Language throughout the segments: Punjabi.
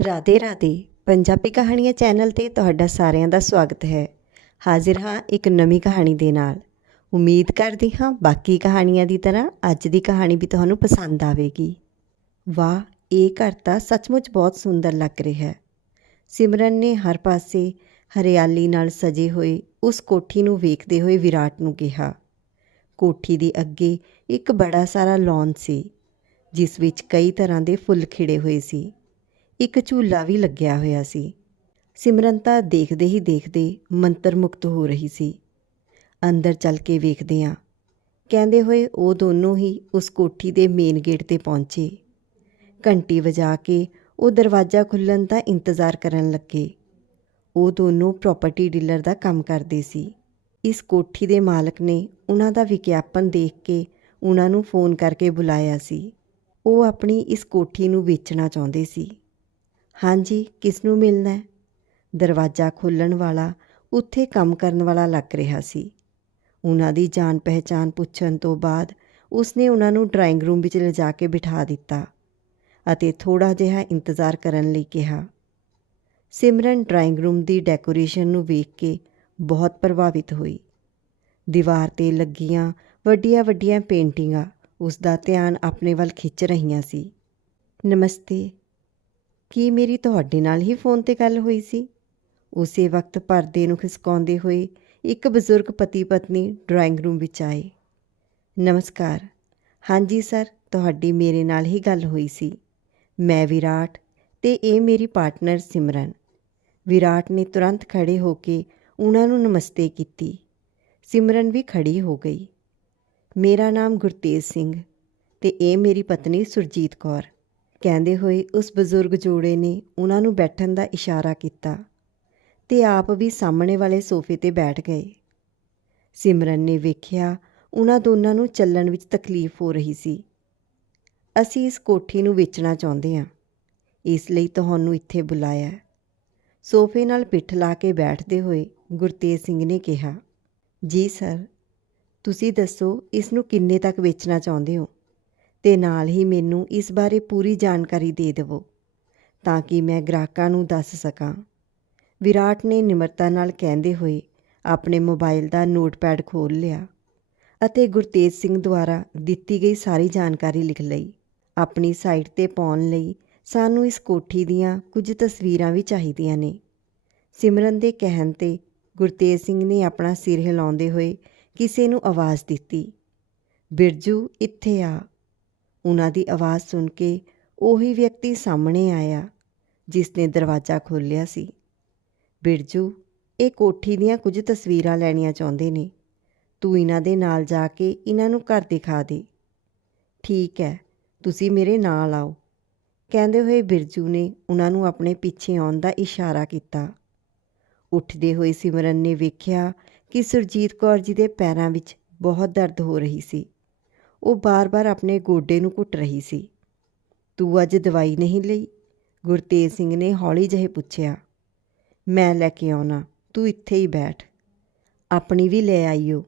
ਰਾਧੇ ਰਾਧੇ, ਪੰਜਾਬੀ ਕਹਾਣੀਆਂ ਚੈਨਲ ਤੇ ਤੁਹਾਡਾ ਸਾਰਿਆਂ ਦਾ ਸਵਾਗਤ ਹੈ। ਹਾਜ਼ਰ ਹਾਂ ਇੱਕ ਨਵੀਂ ਕਹਾਣੀ ਦੇ ਨਾਲ। ਉਮੀਦ ਕਰਦੀ ਹਾਂ ਬਾਕੀ ਕਹਾਣੀਆਂ ਦੀ ਤਰ੍ਹਾਂ ਅੱਜ ਦੀ ਕਹਾਣੀ ਵੀ ਤੁਹਾਨੂੰ ਪਸੰਦ ਆਵੇਗੀ। ਵਾਹ, ਇਹ ਘਰ ਤਾਂ ਸੱਚਮੁੱਚ ਬਹੁਤ ਸੁੰਦਰ ਲੱਗ ਰਿਹਾ ਹੈ। ਸਿਮਰਨ ਨੇ ਹਰ ਪਾਸੇ ਹਰਿਆਲੀ ਨਾਲ ਸਜੇ ਹੋਏ ਉਸ ਕੋਠੀ ਨੂੰ ਵੇਖਦੇ ਹੋਏ ਵਿਰਾਟ ਨੂੰ ਕਿਹਾ, ਕੋਠੀ ਦੇ ਅੱਗੇ ਇੱਕ ਬੜਾ ਸਾਰਾ ਲੌਨ ਸੀ, ਜਿਸ ਵਿੱਚ ਕਈ ਤਰ੍ਹਾਂ ਦੇ ਫੁੱਲ ਖਿੜੇ ਹੋਏ ਸੀ। ਇੱਕ ਝੂਲਾ ਵੀ ਲੱਗਿਆ ਹੋਇਆ ਸੀ। ਸਿਮਰਨ ਤਾਂ ਦੇਖਦੇ ਹੀ ਦੇਖਦੇ ਮੰਤਰ ਮੁਕਤ ਹੋ ਰਹੀ ਸੀ। ਅੰਦਰ ਚੱਲ ਕੇ ਵੇਖਦੇ ਹਾਂ ਕਹਿੰਦੇ ਹੋਏ ਉਹ ਦੋਨੋਂ ਹੀ ਉਸ ਕੋਠੀ ਦੇ ਮੇਨ ਗੇਟ ਤੇ ਪਹੁੰਚੇ। ਘੰਟੀ ਵਜਾ ਕੇ ਉਹ ਦਰਵਾਜ਼ਾ ਖੁੱਲਣ ਦਾ ਇੰਤਜ਼ਾਰ ਕਰਨ ਲੱਗੇ। ਉਹ ਦੋਨੋਂ ਪ੍ਰਾਪਰਟੀ ਡੀਲਰ ਦਾ ਕੰਮ ਕਰਦੇ ਸੀ। ਇਸ ਕੋਠੀ ਦੇ ਮਾਲਕ ਨੇ ਉਹਨਾਂ ਦਾ ਵਿਗਿਆਪਨ ਦੇਖ ਕੇ ਉਹਨਾਂ ਨੂੰ ਫੋਨ ਕਰਕੇ ਬੁਲਾਇਆ ਸੀ। ਉਹ ਆਪਣੀ ਇਸ ਕੋਠੀ ਨੂੰ ਵੇਚਣਾ ਚਾਹੁੰਦੇ ਸੀ। ਹਾਂਜੀ ਕਿਸ ਨੂੰ ਮਿਲਣਾ ਦਰਵਾਜ਼ਾ ਖੋਲਣ ਵਾਲਾ ਉੱਥੇ ਕੰਮ ਕਰਨ ਵਾਲਾ ਲੱਗ ਰਿਹਾ ਸੀ। ਉਹਨਾਂ ਦੀ ਜਾਣ ਪਹਿਚਾਨ ਪੁੱਛਣ ਤੋਂ ਬਾਅਦ ਉਸਨੇ ਉਹਨਾਂ ਨੂੰ ਡਰਾਇੰਗ ਰੂਮ ਵਿੱਚ ਲਿਜਾ ਕੇ ਬਿਠਾ ਦਿੱਤਾ ਅਤੇ ਥੋੜਾ ਜਿਹਾ ਇੰਤਜ਼ਾਰ ਕਰਨ ਲਈ ਕਿਹਾ। ਸਿਮਰਨ ਡਰਾਇੰਗ ਰੂਮ ਦੀ ਡੈਕੋਰੇਸ਼ਨ ਨੂੰ ਵੇਖ ਕੇ ਬਹੁਤ ਪ੍ਰਭਾਵਿਤ ਹੋਈ। ਦੀਵਾਰ ਤੇ ਲੱਗੀਆਂ ਵੱਡੀਆਂ-ਵੱਡੀਆਂ ਪੇਂਟਿੰਗਾਂ ਉਸ ਦਾ ਧਿਆਨ ਆਪਣੇ ਵੱਲ ਖਿੱਚ ਰਹੀਆਂ ਸੀ। ਨਮਸਤੇ। ਕੀ ਮੇਰੀ ਤੁਹਾਡੇ ਨਾਲ ਹੀ ਫੋਨ ਤੇ ਗੱਲ ਹੋਈ ਸੀ? ਉਸੇ ਵਕਤ ਪਰਦੇ ਨੂੰ ਖਿਸਕਾਉਂਦੇ ਹੋਏ ਇੱਕ ਬਜ਼ੁਰਗ ਪਤੀ ਪਤਨੀ ਡਰਾਇੰਗ ਰੂਮ ਵਿੱਚ ਆਏ। ਨਮਸਕਾਰ। ਹਾਂਜੀ, ਸਰ, ਤੁਹਾਡੀ ਮੇਰੇ ਨਾਲ ਹੀ ਗੱਲ ਹੋਈ ਸੀ। ਮੈਂ ਵਿਰਾਟ ਤੇ ਇਹ ਮੇਰੀ ਪਾਰਟਨਰ ਸਿਮਰਨ। ਵਿਰਾਟ ਨੇ ਤੁਰੰਤ ਖੜੇ ਹੋ ਕੇ ਉਹਨਾਂ ਨੂੰ ਨਮਸਤੇ ਕੀਤੀ। ਸਿਮਰਨ ਵੀ ਖੜੀ ਹੋ ਗਈ। ਮੇਰਾ ਨਾਮ ਗੁਰਤੇਜ ਸਿੰਘ ਤੇ ਇਹ ਮੇਰੀ ਪਤਨੀ ਸੁਰਜੀਤ ਕੌਰ। ਕਹਿੰਦੇ ਹੋਏ ਉਸ ਬਜ਼ੁਰਗ ਜੋੜੇ ਨੇ ਉਹਨਾਂ ਨੂੰ ਬੈਠਣ ਦਾ ਇਸ਼ਾਰਾ ਕੀਤਾ ਤੇ ਆਪ ਵੀ ਸਾਹਮਣੇ ਵਾਲੇ ਸੋਫੇ ਤੇ ਬੈਠ ਗਏ। ਸਿਮਰਨ ਨੇ ਵੇਖਿਆ ਉਹਨਾਂ ਦੋਨਾਂ ਨੂੰ ਚੱਲਣ ਵਿੱਚ ਤਕਲੀਫ ਹੋ ਰਹੀ ਸੀ। ਅਸੀਂ ਇਸ ਕੋਠੀ ਨੂੰ ਵੇਚਣਾ ਚਾਹੁੰਦੇ ਹਾਂ। ਇਸ ਲਈ ਤੁਹਾਨੂੰ ਇੱਥੇ ਬੁਲਾਇਆ ਸੋਫੇ ਨਾਲ ਪਿੱਠ ਲਾ ਕੇ ਬੈਠਦੇ ਹੋਏ ਗੁਰਤੇਜ ਸਿੰਘ ਨੇ ਕਿਹਾ, ਜੀ ਸਰ, ਤੁਸੀਂ ਦੱਸੋ ਇਸ ਨੂੰ ਕਿੰਨੇ ਤੱਕ ਵੇਚਣਾ ਚਾਹੁੰਦੇ ਹੋ? ਤੇ ਨਾਲ ਹੀ ਮੈਨੂੰ ਇਸ ਬਾਰੇ ਪੂਰੀ ਜਾਣਕਾਰੀ ਦੇ ਦਿਵੋ, ਤਾਂ ਕਿ ਮੈਂ ਗ੍ਰਾਹਕਾਂ ਨੂੰ ਦੱਸ ਸਕਾਂ। ਵਿਰਾਟ ਨੇ ਨਿਮਰਤਾ ਨਾਲ ਕਹਿੰਦੇ ਹੋਏ ਆਪਣੇ ਮੋਬਾਈਲ ਦਾ ਨੋਟਪੈਡ ਖੋਲ੍ਹ ਲਿਆ ਅਤੇ ਗੁਰਤੇਜ ਸਿੰਘ ਦੁਆਰਾ ਦਿੱਤੀ ਗਈ ਸਾਰੀ ਜਾਣਕਾਰੀ ਲਿਖ ਲਈ। ਆਪਣੀ ਸਾਈਟ ਤੇ ਪਾਉਣ ਲਈ ਸਾਨੂੰ ਇਸ ਕੋਠੀ ਦੀਆਂ ਕੁਝ ਤਸਵੀਰਾਂ ਵੀ ਚਾਹੀਦੀਆਂ ਨੇ। ਸਿਮਰਨ ਦੇ ਕਹਿਣ ਤੇ ਗੁਰਤੇਜ ਸਿੰਘ ਨੇ ਆਪਣਾ ਸਿਰ ਹਿਲਾਉਂਦੇ ਹੋਏ ਕਿਸੇ ਨੂੰ ਆਵਾਜ਼ ਦਿੱਤੀ, ਬਿਰਜੂ, ਇੱਥੇ ਆ। ਉਹਨਾਂ ਦੀ ਆਵਾਜ਼ ਸੁਣ ਕੇ ਉਹੀ ਵਿਅਕਤੀ ਸਾਹਮਣੇ ਆਇਆ, ਜਿਸ ਨੇ ਦਰਵਾਜ਼ਾ ਖੋਲ੍ਹਿਆ ਸੀ। ਬਿਰਜੂ, ਇਹ ਕੋਠੀ ਦੀਆਂ ਕੁਝ ਤਸਵੀਰਾਂ ਲੈਣੀਆਂ ਚਾਹੁੰਦੇ ਨੇ। ਤੂੰ ਇਹਨਾਂ ਦੇ ਨਾਲ ਜਾ ਕੇ ਇਹਨਾਂ ਨੂੰ ਘਰ ਦਿਖਾ ਦੇ। ਠੀਕ ਹੈ, ਤੁਸੀਂ ਮੇਰੇ ਨਾਲ ਆਓ। ਕਹਿੰਦੇ ਹੋਏ ਬਿਰਜੂ ਨੇ ਉਹਨਾਂ ਨੂੰ ਆਪਣੇ ਪਿੱਛੇ ਆਉਣ ਦਾ ਇਸ਼ਾਰਾ ਕੀਤਾ। ਉੱਠਦੇ ਹੋਏ ਸਿਮਰਨ ਨੇ ਵੇਖਿਆ ਕਿ ਸੁਰਜੀਤ ਕੌਰ ਜੀ ਦੇ ਪੈਰਾਂ ਵਿੱਚ ਬਹੁਤ ਦਰਦ ਹੋ ਰਹੀ ਸੀ। ਉਹ ਬਾਰ-ਬਾਰ ਆਪਣੇ ਗੋਡੇ ਨੂੰ ਘੁੱਟ ਰਹੀ ਸੀ। ਤੂੰ ਅੱਜ ਦਵਾਈ ਨਹੀਂ ਲਈ? ਗੁਰਤੇਜ ਸਿੰਘ ਨੇ ਹੌਲੀ ਜਿਹੇ ਪੁੱਛਿਆ। ਮੈਂ ਲੈ ਕੇ ਆਉਣਾ। ਤੂੰ ਇੱਥੇ ਹੀ ਬੈਠ। ਆਪਣੀ ਵੀ ਲੈ ਆਈਓ।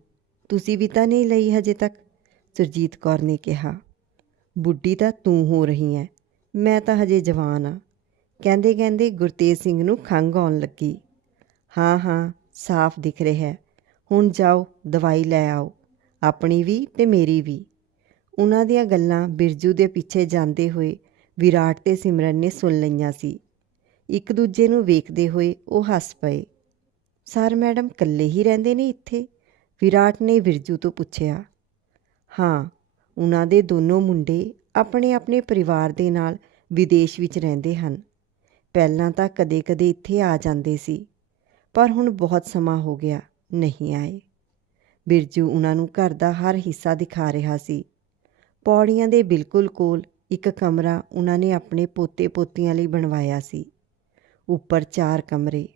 ਤੁਸੀਂ ਵੀ ਤਾਂ ਨਹੀਂ ਲਈ ਹਜੇ ਤੱਕ? ਸੁਰਜੀਤ ਕੌਰ ਨੇ ਕਿਹਾ। ਬੁੱਢੀ ਤਾਂ ਤੂੰ ਹੋ ਰਹੀ ਐ। ਮੈਂ ਤਾਂ ਹਜੇ ਜਵਾਨ ਆ। ਕਹਿੰਦੇ ਕਹਿੰਦੇ ਗੁਰਤੇਜ ਸਿੰਘ ਨੂੰ ਖੰਘ ਆਉਣ ਲੱਗੀ। ਹਾਂ ਹਾਂ, ਸਾਫ਼ ਦਿਖ ਰਿਹਾ। ਹੁਣ ਜਾਓ, ਦਵਾਈ ਲੈ ਆਓ। ਆਪਣੀ ਵੀ ਤੇ ਮੇਰੀ ਵੀ। ਉਹਨਾਂ ਦੀਆਂ ਗੱਲਾਂ ਬਿਰਜੂ ਦੇ ਪਿੱਛੇ ਜਾਂਦੇ ਹੋਏ ਵਿਰਾਟ ਤੇ ਸਿਮਰਨ ਨੇ ਸੁਣ ਲਈਆਂ ਸੀ। ਇੱਕ ਦੂਜੇ ਨੂੰ ਵੇਖਦੇ ਹੋਏ ਉਹ ਹੱਸ ਪਏ। ਸਰ ਮੈਡਮ, ਇਕੱਲੇ ਹੀ ਰਹਿੰਦੇ ਨੇ ਇੱਥੇ? ਵਿਰਾਟ ਨੇ ਬਿਰਜੂ ਤੋਂ ਪੁੱਛਿਆ। ਹਾਂ, ਉਹਨਾਂ ਦੇ ਦੋਨੋਂ ਮੁੰਡੇ ਆਪਣੇ ਆਪਣੇ ਪਰਿਵਾਰ ਦੇ ਨਾਲ ਵਿਦੇਸ਼ ਵਿੱਚ ਰਹਿੰਦੇ ਹਨ। ਪਹਿਲਾਂ ਤਾਂ ਕਦੇ-ਕਦੇ ਇੱਥੇ ਆ ਜਾਂਦੇ ਸੀ, ਪਰ ਹੁਣ ਬਹੁਤ ਸਮਾਂ ਹੋ ਗਿਆ, ਨਹੀਂ ਆਏ। ਬਿਰਜੂ ਉਹਨਾਂ ਨੂੰ ਘਰ ਦਾ ਹਰ ਹਿੱਸਾ ਦਿਖਾ ਰਿਹਾ ਸੀ। ਪੌੜੀਆਂ ਦੇ ਬਿਲਕੁਲ ਕੋਲ ਇੱਕ ਕਮਰਾ ਉਹਨਾਂ ਨੇ ਆਪਣੇ ਪੋਤੇ-ਪੋਤੀਆਂ ਲਈ ਬਣਵਾਇਆ ਸੀ। ਉੱਪਰ ਚਾਰ ਕਮਰੇ,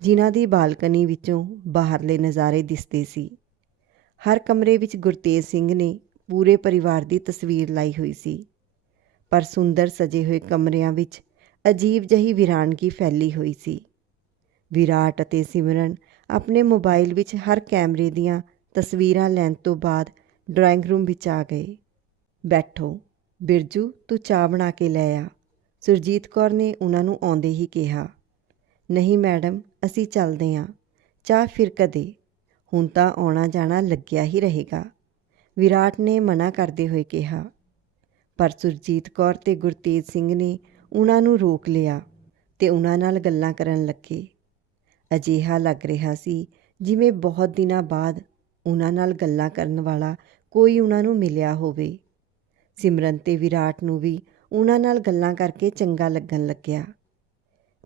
ਜਿਨ੍ਹਾਂ ਦੀ ਬਾਲਕਨੀ ਵਿੱਚੋਂ ਬਾਹਰਲੇ ਨਜ਼ਾਰੇ ਦਿਸਦੇ ਸੀ। ਹਰ ਕਮਰੇ ਵਿੱਚ ਗੁਰਤੇਜ ਸਿੰਘ ਨੇ ਪੂਰੇ ਪਰਿਵਾਰ ਦੀ ਤਸਵੀਰ ਲਾਈ ਹੋਈ ਸੀ। ਪਰ ਸੁੰਦਰ ਸਜੇ ਹੋਏ ਕਮਰਿਆਂ ਵਿੱਚ ਅਜੀਬ ਜਹੀ ਵਿਰਾਨਗੀ ਫੈਲੀ ਹੋਈ ਸੀ। ਵਿਰਾਟ ਅਤੇ ਸਿਮਰਨ ਆਪਣੇ ਮੋਬਾਈਲ ਵਿੱਚ ਹਰ ਕੈਮਰੇ ਦੀਆਂ ਤਸਵੀਰਾਂ ਲੈਣ ਤੋਂ ਬਾਅਦ ਡਰਾਇੰਗ ਰੂਮ ਵਿੱਚ ਆ ਗਏ। ਬੈਠੋ, ਬਿਰਜੂ, ਤੂੰ ਚਾਹ ਬਣਾ ਕੇ ਲੈ ਆ। ਸੁਰਜੀਤ ਕੌਰ ਨੇ ਉਹਨਾਂ ਨੂੰ ਆਉਂਦੇ ਹੀ ਕਿਹਾ, ਨਹੀਂ ਮੈਡਮ, ਅਸੀਂ ਚੱਲਦੇ ਹਾਂ ਚਾਹ ਫਿਰ ਕਦੇ। ਹੁਣ ਤਾਂ ਆਉਣਾ ਜਾਣਾ ਲੱਗਿਆ ਹੀ ਰਹੇਗਾ। ਵਿਰਾਟ ਨੇ ਮਨਾ ਕਰਦੇ ਹੋਏ ਕਿਹਾ। ਪਰ ਸੁਰਜੀਤ ਕੌਰ ਤੇ ਗੁਰਤੇਜ ਸਿੰਘ ਨੇ ਉਹਨਾਂ ਨੂੰ ਰੋਕ ਲਿਆ ਤੇ ਉਹਨਾਂ ਨਾਲ ਗੱਲਾਂ ਕਰਨ ਲੱਗੇ। ਅਜਿਹਾ ਲੱਗ ਰਿਹਾ ਸੀ ਜਿਵੇਂ ਬਹੁਤ ਦਿਨਾਂ ਬਾਅਦ ਉਹਨਾਂ ਨਾਲ ਗੱਲਾਂ ਕਰਨ ਵਾਲਾ ਕੋਈ ਉਹਨਾਂ ਨੂੰ ਮਿਲਿਆ ਹੋਵੇ। ਸਿਮਰਨ ਤੇ ਵਿਰਾਟ ਨੂੰ ਵੀ ਉਹਨਾਂ ਨਾਲ ਗੱਲਾਂ ਕਰਕੇ ਚੰਗਾ ਲੱਗਣ ਲੱਗਿਆ।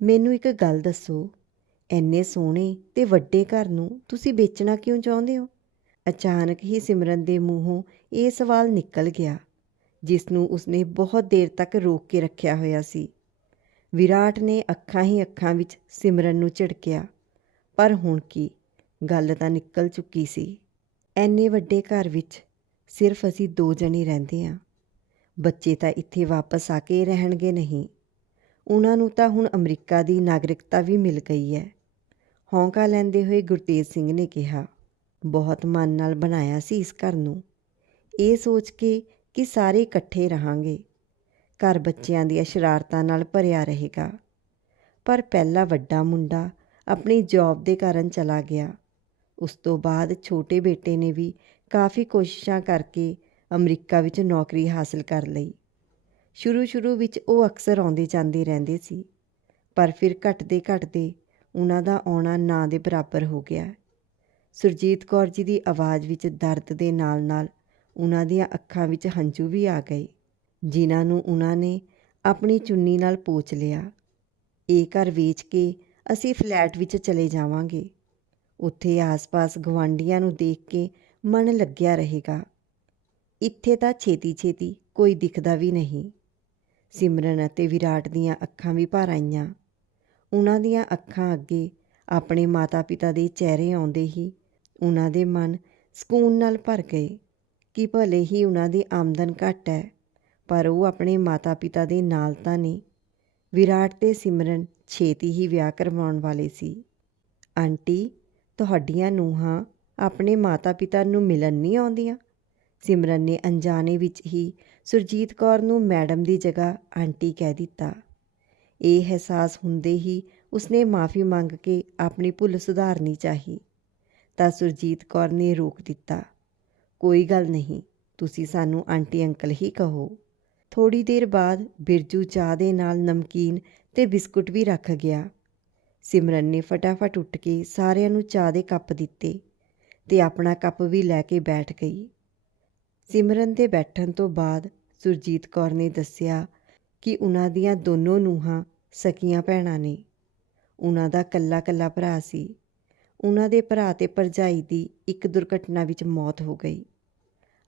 ਮੈਨੂੰ ਇੱਕ ਗੱਲ ਦੱਸੋ ਐਨੇ ਸੋਹਣੇ ਤੇ ਵੱਡੇ ਘਰ ਨੂੰ ਤੁਸੀਂ ਵੇਚਣਾ ਕਿਉਂ ਚਾਹੁੰਦੇ ਹੋ? ਅਚਾਨਕ ਹੀ ਸਿਮਰਨ ਦੇ ਮੂੰਹੋਂ ਇਹ ਸਵਾਲ ਨਿਕਲ ਗਿਆ, ਜਿਸ ਨੂੰ ਉਸਨੇ ਬਹੁਤ ਦੇਰ ਤੱਕ ਰੋਕ ਕੇ ਰੱਖਿਆ ਹੋਇਆ ਸੀ। ਵਿਰਾਟ ਨੇ ਅੱਖਾਂ ਹੀ ਅੱਖਾਂ ਵਿੱਚ ਸਿਮਰਨ ਨੂੰ ਝਿੜਕਿਆ, ਪਰ ਹੁਣ ਕੀ, ਗੱਲ ਤਾਂ ਨਿਕਲ ਚੁੱਕੀ ਸੀ। ਐਨੇ ਵੱਡੇ ਘਰ ਵਿੱਚ ਸਿਰਫ ਅਸੀਂ ਦੋ ਜਣੇ ਰਹਿੰਦੇ ਹਾਂ। ਬੱਚੇ ਤਾਂ ਇੱਥੇ ਵਾਪਸ ਆ ਕੇ ਰਹਿਣਗੇ ਨਹੀਂ। ਉਹਨਾਂ ਨੂੰ ਤਾਂ ਹੁਣ ਅਮਰੀਕਾ ਦੀ ਨਾਗਰਿਕਤਾ ਵੀ ਮਿਲ ਗਈ ਹੈ। ਹੌਂਕਾ ਲੈਂਦੇ ਹੋਏ ਗੁਰਤੇਜ ਸਿੰਘ ਨੇ ਕਿਹਾ, ਬਹੁਤ ਮਨ ਨਾਲ ਬਣਾਇਆ ਸੀ ਇਸ ਘਰ ਨੂੰ। ਇਹ ਸੋਚ ਕੇ ਕਿ ਸਾਰੇ ਇਕੱਠੇ ਰਹਾਂਗੇ। ਘਰ ਬੱਚਿਆਂ ਦੀਆਂ ਸ਼ਰਾਰਤਾਂ ਨਾਲ ਭਰਿਆ ਰਹੇਗਾ। ਪਰ ਪਹਿਲਾ ਵੱਡਾ ਮੁੰਡਾ ਆਪਣੀ ਜੌਬ ਦੇ ਕਾਰਨ ਚਲਾ ਗਿਆ। ਉਸ ਤੋਂ ਬਾਅਦ ਛੋਟੇ ਬੇਟੇ ਨੇ ਵੀ ਕਾਫੀ ਕੋਸ਼ਿਸ਼ਾਂ ਕਰਕੇ ਅਮਰੀਕਾ ਵਿੱਚ ਨੌਕਰੀ ਹਾਸਲ ਕਰ ਲਈ। ਸ਼ੁਰੂ ਸ਼ੁਰੂ ਵਿੱਚ ਉਹ ਅਕਸਰ ਆਉਂਦੇ ਜਾਂਦੇ ਰਹਿੰਦੇ ਸੀ, ਪਰ ਫਿਰ ਘਟਦੇ ਘਟਦੇ ਉਹਨਾਂ ਦਾ ਆਉਣਾ ਨਾ ਦੇ ਬਰਾਬਰ ਹੋ ਗਿਆ। ਸੁਰਜੀਤ ਕੌਰ ਜੀ ਦੀ ਆਵਾਜ਼ ਵਿੱਚ ਦਰਦ ਦੇ ਨਾਲ-ਨਾਲ ਉਹਨਾਂ ਦੀਆਂ ਅੱਖਾਂ ਵਿੱਚ ਹੰਝੂ ਵੀ ਆ ਗਏ, ਜਿਨ੍ਹਾਂ ਨੂੰ ਉਹਨਾਂ ਨੇ ਆਪਣੀ ਚੁੰਨੀ ਨਾਲ ਪੋਚ ਲਿਆ। ਇਹ ਘਰ ਵੇਚ ਕੇ ਅਸੀਂ ਫਲੈਟ ਵਿੱਚ ਚਲੇ ਜਾਵਾਂਗੇ। ਉੱਥੇ ਆਸ-ਪਾਸ ਗਵਾਂਢੀਆਂ ਨੂੰ ਦੇਖ ਕੇ ਮਨ ਲੱਗਿਆ ਰਹੇਗਾ। ਇੱਥੇ ਤਾਂ ਛੇਤੀ-ਛੇਤੀ ਕੋਈ ਦਿਖਦਾ ਵੀ ਨਹੀਂ। ਸਿਮਰਨ ਅਤੇ ਵਿਰਾਟ ਦੀਆਂ ਅੱਖਾਂ ਵੀ ਭਰ ਆਈਆਂ। ਉਹਨਾਂ ਦੀਆਂ ਅੱਖਾਂ ਅੱਗੇ ਆਪਣੇ ਮਾਤਾ-ਪਿਤਾ ਦੇ ਚਿਹਰੇ ਆਉਂਦੇ ਹੀ ਉਹਨਾਂ ਦੇ ਮਨ ਸਕੂਨ ਨਾਲ ਭਰ ਗਏ ਕਿ ਭਲੇ ਹੀ ਉਹਨਾਂ ਦੀ ਆਮਦਨ ਘੱਟ ਹੈ, ਪਰ ਉਹ ਆਪਣੇ ਮਾਤਾ-ਪਿਤਾ ਦੇ ਨਾਲ ਤਾਂ ਨੇ ਵਿਰਾਟ ਤੇ ਸਿਮਰਨ ਛੇਤੀ ਹੀ ਵਿਆਹ ਕਰਵਾਉਣ ਵਾਲੇ ਸੀ। ਆਂਟੀ, ਤੁਹਾਡੀਆਂ ਨੂੰਹਾਂ ਆਪਣੇ ਮਾਤਾ-ਪਿਤਾ ਨੂੰ ਮਿਲਣ ਨਹੀਂ ਆਉਂਦੀਆਂ? ਸਿਮਰਨ ਨੇ ਅਣਜਾਣੇ ਵਿੱਚ ਹੀ ਸੁਰਜੀਤ ਕੌਰ ਨੂੰ ਮੈਡਮ ਦੀ ਜਗ੍ਹਾ ਆਂਟੀ ਕਹਿ ਦਿੱਤਾ। ਇਹ ਅਹਿਸਾਸ ਹੁੰਦੇ ਹੀ ਉਸਨੇ ਮਾਫੀ ਮੰਗ ਕੇ ਆਪਣੀ ਭੁੱਲ ਸੁਧਾਰਨੀ ਚਾਹੀ, ਤਾਂ ਸੁਰਜੀਤ ਕੌਰ ਨੇ ਰੋਕ ਦਿੱਤਾ। ਕੋਈ ਗੱਲ ਨਹੀਂ, ਤੁਸੀਂ ਸਾਨੂੰ ਆਂਟੀ ਅੰਕਲ ਹੀ ਕਹੋ ਥੋੜੀ ਦੇਰ ਬਾਅਦ ਬਿਰਜੂ ਚਾਹ ਦੇ ਨਾਲ ਨਮਕੀਨ ਤੇ ਬਿਸਕੁਟ ਵੀ ਰੱਖ ਗਿਆ। ਸਿਮਰਨ ਨੇ ਫਟਾਫਟ ਉੱਠ ਕੇ ਸਾਰਿਆਂ ਨੂੰ ਚਾਹ ਦੇ ਕੱਪ ਦਿੱਤੇ ਤੇ ਆਪਣਾ ਕੱਪ ਵੀ ਲੈ ਕੇ ਬੈਠ ਗਈ। ਸਿਮਰਨ ਦੇ ਬੈਠਣ ਤੋਂ ਬਾਅਦ ਸੁਰਜੀਤ ਕੌਰ ਨੇ ਦੱਸਿਆ ਕਿ ਉਹਨਾਂ ਦੀਆਂ ਦੋਨੋਂ ਨੂੰਹਾਂ ਸਕੀਆਂ ਭੈਣਾਂ ਨੇ। ਉਹਨਾਂ ਦਾ ਕੱਲਾ ਕੱਲਾ ਭਰਾ ਸੀ। ਉਹਨਾਂ ਦੇ ਭਰਾ ਤੇ ਭਰਜਾਈ ਦੀ ਇੱਕ ਦੁਰਘਟਨਾ ਵਿੱਚ ਮੌਤ ਹੋ ਗਈ।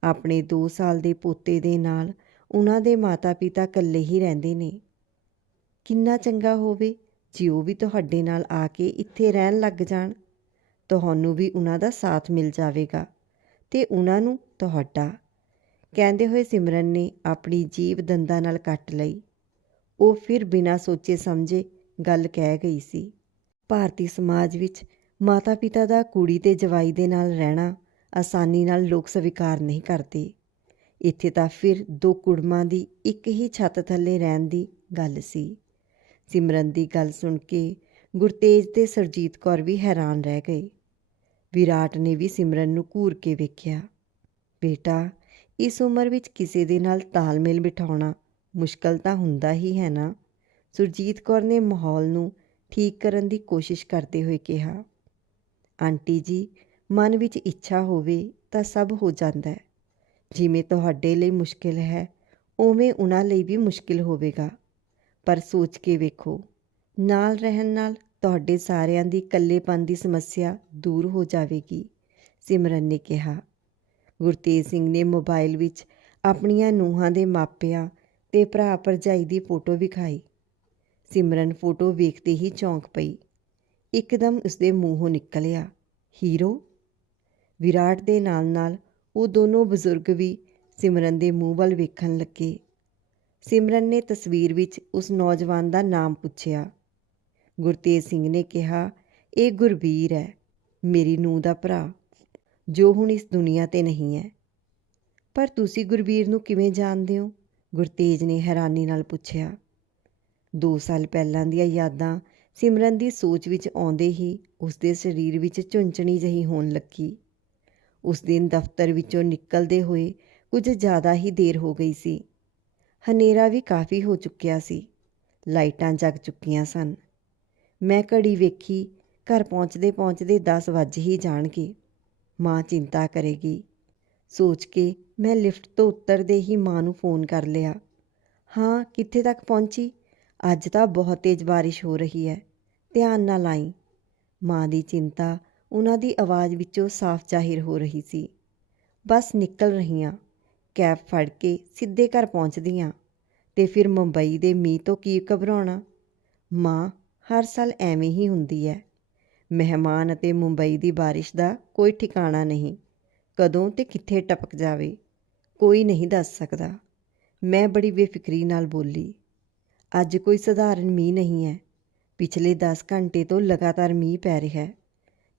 ਆਪਣੇ 2 ਸਾਲ ਦੇ ਪੋਤੇ ਦੇ ਨਾਲ ਉਹਨਾਂ ਦੇ ਮਾਤਾ-ਪਿਤਾ ਇਕੱਲੇ ਹੀ ਰਹਿੰਦੇ ਨੇ। ਕਿੰਨਾ ਚੰਗਾ ਹੋਵੇ ਜੇ ਉਹ ਵੀ ਤੁਹਾਡੇ ਨਾਲ ਆ ਕੇ ਇੱਥੇ ਰਹਿਣ ਲੱਗ ਜਾਣ। ਤੁਹਾਨੂੰ ਵੀ ਉਹਨਾਂ ਦਾ ਸਾਥ ਮਿਲ ਜਾਵੇਗਾ ਤੇ ਉਹਨਾਂ ਨੂੰ ਤੁਹਾਡਾ ਕਹਿੰਦੇ ਹੋਏ ਸਿਮਰਨ ਨੇ ਆਪਣੀ ਜੀਭ ਦੰਦਾਂ ਨਾਲ ਕੱਟ ਲਈ। ਉਹ ਫਿਰ ਬਿਨਾਂ ਸੋਚੇ ਸਮਝੇ ਗੱਲ ਕਹਿ ਗਈ ਸੀ। ਭਾਰਤੀ ਸਮਾਜ ਵਿੱਚ ਮਾਤਾ-ਪਿਤਾ ਦਾ ਕੁੜੀ ਤੇ ਜਵਾਈ ਦੇ ਨਾਲ ਰਹਿਣਾ ਆਸਾਨੀ ਨਾਲ ਲੋਕ ਸਵੀਕਾਰ ਨਹੀਂ ਕਰਦੇ। ਇੱਥੇ ਤਾਂ ਫਿਰ ਦੋ ਕੁੜਮਾਂ ਦੀ ਇੱਕ ਹੀ ਛੱਤ ਥੱਲੇ ਰਹਿਣ ਦੀ ਗੱਲ ਸੀ। ਸਿਮਰਨ ਦੀ ਗੱਲ ਸੁਣ ਕੇ ਗੁਰਤੇਜ ਤੇ ਸਰਜੀਤ ਕੌਰ ਵੀ ਹੈਰਾਨ ਰਹਿ ਗਏ। ਵਿਰਾਟ ਨੇ ਵੀ ਸਿਮਰਨ ਨੂੰ ਘੂਰ ਕੇ ਵੇਖਿਆ। ਬੇਟਾ ਇਸ ਉਮਰ ਵਿੱਚ ਕਿਸੇ ਦੇ ਨਾਲ ਤਾਲਮੇਲ ਬਿਠਾਉਣਾ ਮੁਸ਼ਕਲ ਤਾਂ ਹੁੰਦਾ ਹੀ ਹੈ ਨਾ? ਸੁਰਜੀਤ ਕੌਰ ਨੇ ਮਾਹੌਲ ਨੂੰ ਠੀਕ ਕਰਨ ਦੀ ਕੋਸ਼ਿਸ਼ ਕਰਦੇ ਹੋਏ ਕਿਹਾ, ਆਂਟੀ ਜੀ, ਮਨ ਵਿੱਚ ਇੱਛਾ ਹੋਵੇ ਤਾਂ ਸਭ ਹੋ ਜਾਂਦਾ ਹੈ। ਜਿਵੇਂ ਤੁਹਾਡੇ ਲਈ ਮੁਸ਼ਕਿਲ ਹੈ, ਉਵੇਂ ਉਹਨਾਂ ਲਈ ਵੀ ਮੁਸ਼ਕਿਲ ਹੋਵੇਗਾ। ਪਰ ਸੋਚ ਕੇ ਵੇਖੋ, ਨਾਲ ਰਹਿਣ ਨਾਲ ਤੁਹਾਡੇ ਸਾਰਿਆਂ ਦੀ ਇਕੱਲੇਪਨ ਦੀ ਸਮੱਸਿਆ ਦੂਰ ਹੋ ਜਾਵੇਗੀ, ਸਿਮਰਨ ਨੇ ਕਿਹਾ। ਗੁਰਤੇਜ ਸਿੰਘ ਨੇ ਮੋਬਾਈਲ ਵਿੱਚ ਆਪਣੀਆਂ ਨੂੰਹਾਂ ਦੇ ਮਾਪਿਆਂ ਤੇ ਭਰਾ ਭਰਜਾਈ ਦੀ ਫੋਟੋ ਵਿਖਾਈ। ਸਿਮਰਨ ਫੋਟੋ ਵੇਖਦੇ ਹੀ ਚੌਂਕ ਪਈ। ਇੱਕਦਮ ਉਸਦੇ ਮੂੰਹੋਂ ਨਿਕਲਿਆ, ਹੀਰੋ? ਵਿਰਾਟ ਦੇ ਨਾਲ-ਨਾਲ ਉਹ ਦੋਨੋਂ ਬਜ਼ੁਰਗ ਵੀ ਸਿਮਰਨ ਦੇ ਮੂੰਹ ਵੱਲ ਵੇਖਣ ਲੱਗੇ। ਸਿਮਰਨ ਨੇ ਤਸਵੀਰ ਵਿੱਚ ਉਸ ਨੌਜਵਾਨ ਦਾ ਨਾਮ ਪੁੱਛਿਆ। ਗੁਰਤੇਜ ਸਿੰਘ ਨੇ ਕਿਹਾ, ਇਹ ਗੁਰਬੀਰ ਹੈ, ਮੇਰੀ ਨੂੰਹ ਦਾ ਭਰਾ। ਜੋ ਹੁਣ ਇਸ ਦੁਨੀਆ ਤੇ ਨਹੀਂ ਹੈ। ਪਰ ਤੁਸੀਂ ਗੁਰਬੀਰ ਨੂੰ ਕਿਵੇਂ ਜਾਣਦੇ ਹੋ? ਗੁਰਤੇਜ ਨੇ ਹੈਰਾਨੀ ਨਾਲ ਪੁੱਛਿਆ। ਦੋ ਸਾਲ ਪਹਿਲਾਂ ਦੀਆਂ ਯਾਦਾਂ ਸਿਮਰਨ ਦੀ ਸੋਚ ਵਿੱਚ ਆਉਂਦੇ ਹੀ ਉਸਦੇ ਸਰੀਰ ਵਿੱਚ ਝੁੰਝਣੀ ਜਿਹੀ ਹੋਣ ਲੱਗੀ। ਉਸ ਦਿਨ ਦਫ਼ਤਰ ਵਿੱਚੋਂ ਨਿਕਲਦੇ ਹੋਏ ਕੁਝ ਜ਼ਿਆਦਾ ਹੀ ਦੇਰ ਹੋ ਗਈ ਸੀ। ਹਨੇਰਾ ਵੀ ਕਾਫੀ ਹੋ ਚੁੱਕਿਆ ਸੀ। ਲਾਈਟਾਂ ਜਗ ਚੁੱਕੀਆਂ ਸਨ। ਮੈਂ ਘੜੀ ਵੇਖੀ, ਘਰ ਪਹੁੰਚਦੇ ਪਹੁੰਚਦੇ 10 ਵੱਜ ਹੀ ਜਾਣਗੇ। ਮਾਂ ਚਿੰਤਾ ਕਰੇਗੀ। ਸੋਚ ਕੇ ਮੈਂ ਲਿਫਟ ਤੋਂ ਉਤਰਦੇ ਹੀ ਮਾਂ ਨੂੰ ਫੋਨ ਕਰ ਲਿਆ। ਹਾਂ, ਕਿੱਥੇ ਤੱਕ ਪਹੁੰਚੀ? ਅੱਜ ਤਾਂ ਬਹੁਤ ਤੇਜ਼ ਬਾਰਿਸ਼ ਹੋ ਰਹੀ ਹੈ। ਧਿਆਨ ਨਾਲ ਆਈ। ਮਾਂ ਦੀ ਚਿੰਤਾ ਉਹਨਾਂ ਦੀ ਆਵਾਜ਼ ਵਿੱਚੋਂ ਸਾਫ਼ ਜ਼ਾਹਿਰ ਹੋ ਰਹੀ ਸੀ। ਬਸ ਨਿਕਲ ਰਹੀਆਂ। ਕੈਬ ਫੜ ਕੇ ਸਿੱਧੇ ਘਰ ਪਹੁੰਚਦੀਆਂ। ਤੇ ਫਿਰ ਮੁੰਬਈ ਦੇ ਮੀਂਹ ਤੋਂ ਕੀ ਘਬਰਾਉਣਾ? ਮਾਂ ਹਰ ਸਾਲ ਐਵੇਂ ਹੀ ਹੁੰਦੀ ਹੈ। ਮਹਿਮਾਨ ਅਤੇ ਮੁੰਬਈ ਦੀ ਬਾਰਿਸ਼ ਦਾ ਕੋਈ ਠਿਕਾਣਾ ਨਹੀਂ। ਕਦੋਂ ਤੇ ਕਿੱਥੇ ਟਪਕ ਜਾਵੇ, ਕੋਈ ਨਹੀਂ ਦੱਸ ਸਕਦਾ। ਮੈਂ ਬੜੀ ਬੇਫਿਕਰੀ ਨਾਲ ਬੋਲੀ, ਅੱਜ ਕੋਈ ਸਧਾਰਨ ਮੀਂਹ ਨਹੀਂ ਹੈ। ਪਿਛਲੇ 10 ਘੰਟੇ ਤੋਂ ਲਗਾਤਾਰ ਮੀਂਹ ਪੈ ਰਿਹਾ ਹੈ,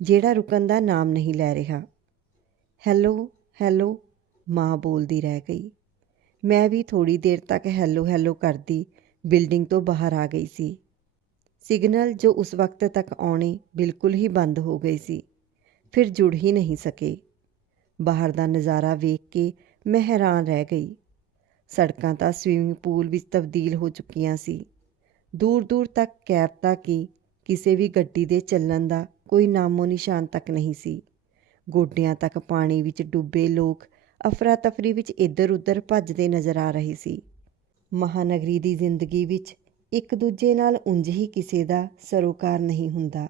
ਜਿਹੜਾ ਰੁਕਣ ਦਾ ਨਾਮ ਨਹੀਂ ਲੈ ਰਿਹਾ। ਹੈਲੋ ਹੈਲੋ, ਮਾਂ ਬੋਲਦੀ ਰਹਿ ਗਈ। ਮੈਂ ਵੀ ਥੋੜੀ ਦੇਰ ਤੱਕ ਹੈਲੋ ਹੈਲੋ ਕਰਦੀ ਬਿਲਡਿੰਗ ਤੋਂ ਬਾਹਰ ਆ ਗਈ ਸੀ। ਸਿਗਨਲ ਜੋ ਉਸ ਵਕਤ ਤੱਕ ਆਉਣੇ ਬਿਲਕੁਲ ਹੀ ਬੰਦ ਹੋ ਗਏ ਸੀ, ਫਿਰ ਜੁੜ ਹੀ ਨਹੀਂ ਸਕੇ। ਬਾਹਰ ਦਾ ਨਜ਼ਾਰਾ ਵੇਖ ਕੇ ਮੈਂ ਹੈਰਾਨ ਰਹਿ ਗਈ। ਸੜਕਾਂ ਤਾਂ ਸਵੀਮਿੰਗ ਪੂਲ ਵਿੱਚ ਤਬਦੀਲ ਹੋ ਚੁੱਕੀਆਂ ਸੀ। ਦੂਰ ਦੂਰ ਤੱਕ ਕੈਬ ਤਾਂ ਹੀ ਕਿਸੇ ਵੀ ਗੱਡੀ ਦੇ ਚੱਲਣ ਦਾ ਕੋਈ ਨਾਮੋ ਨਿਸ਼ਾਨ ਤੱਕ ਨਹੀਂ ਸੀ। ਗੋਡਿਆਂ ਤੱਕ ਪਾਣੀ ਵਿੱਚ ਡੁੱਬੇ ਲੋਕ ਅਫਰਾ ਤਫਰੀ ਵਿੱਚ ਇੱਧਰ ਉੱਧਰ ਭੱਜਦੇ ਨਜ਼ਰ ਆ ਰਹੇ ਸੀ। ਮਹਾਨਗਰੀ ਦੀ ਜ਼ਿੰਦਗੀ ਵਿੱਚ ਇੱਕ ਦੂਜੇ ਨਾਲ ਉਂਝ ਹੀ ਕਿਸੇ ਦਾ ਸਰੋਕਾਰ ਨਹੀਂ ਹੁੰਦਾ।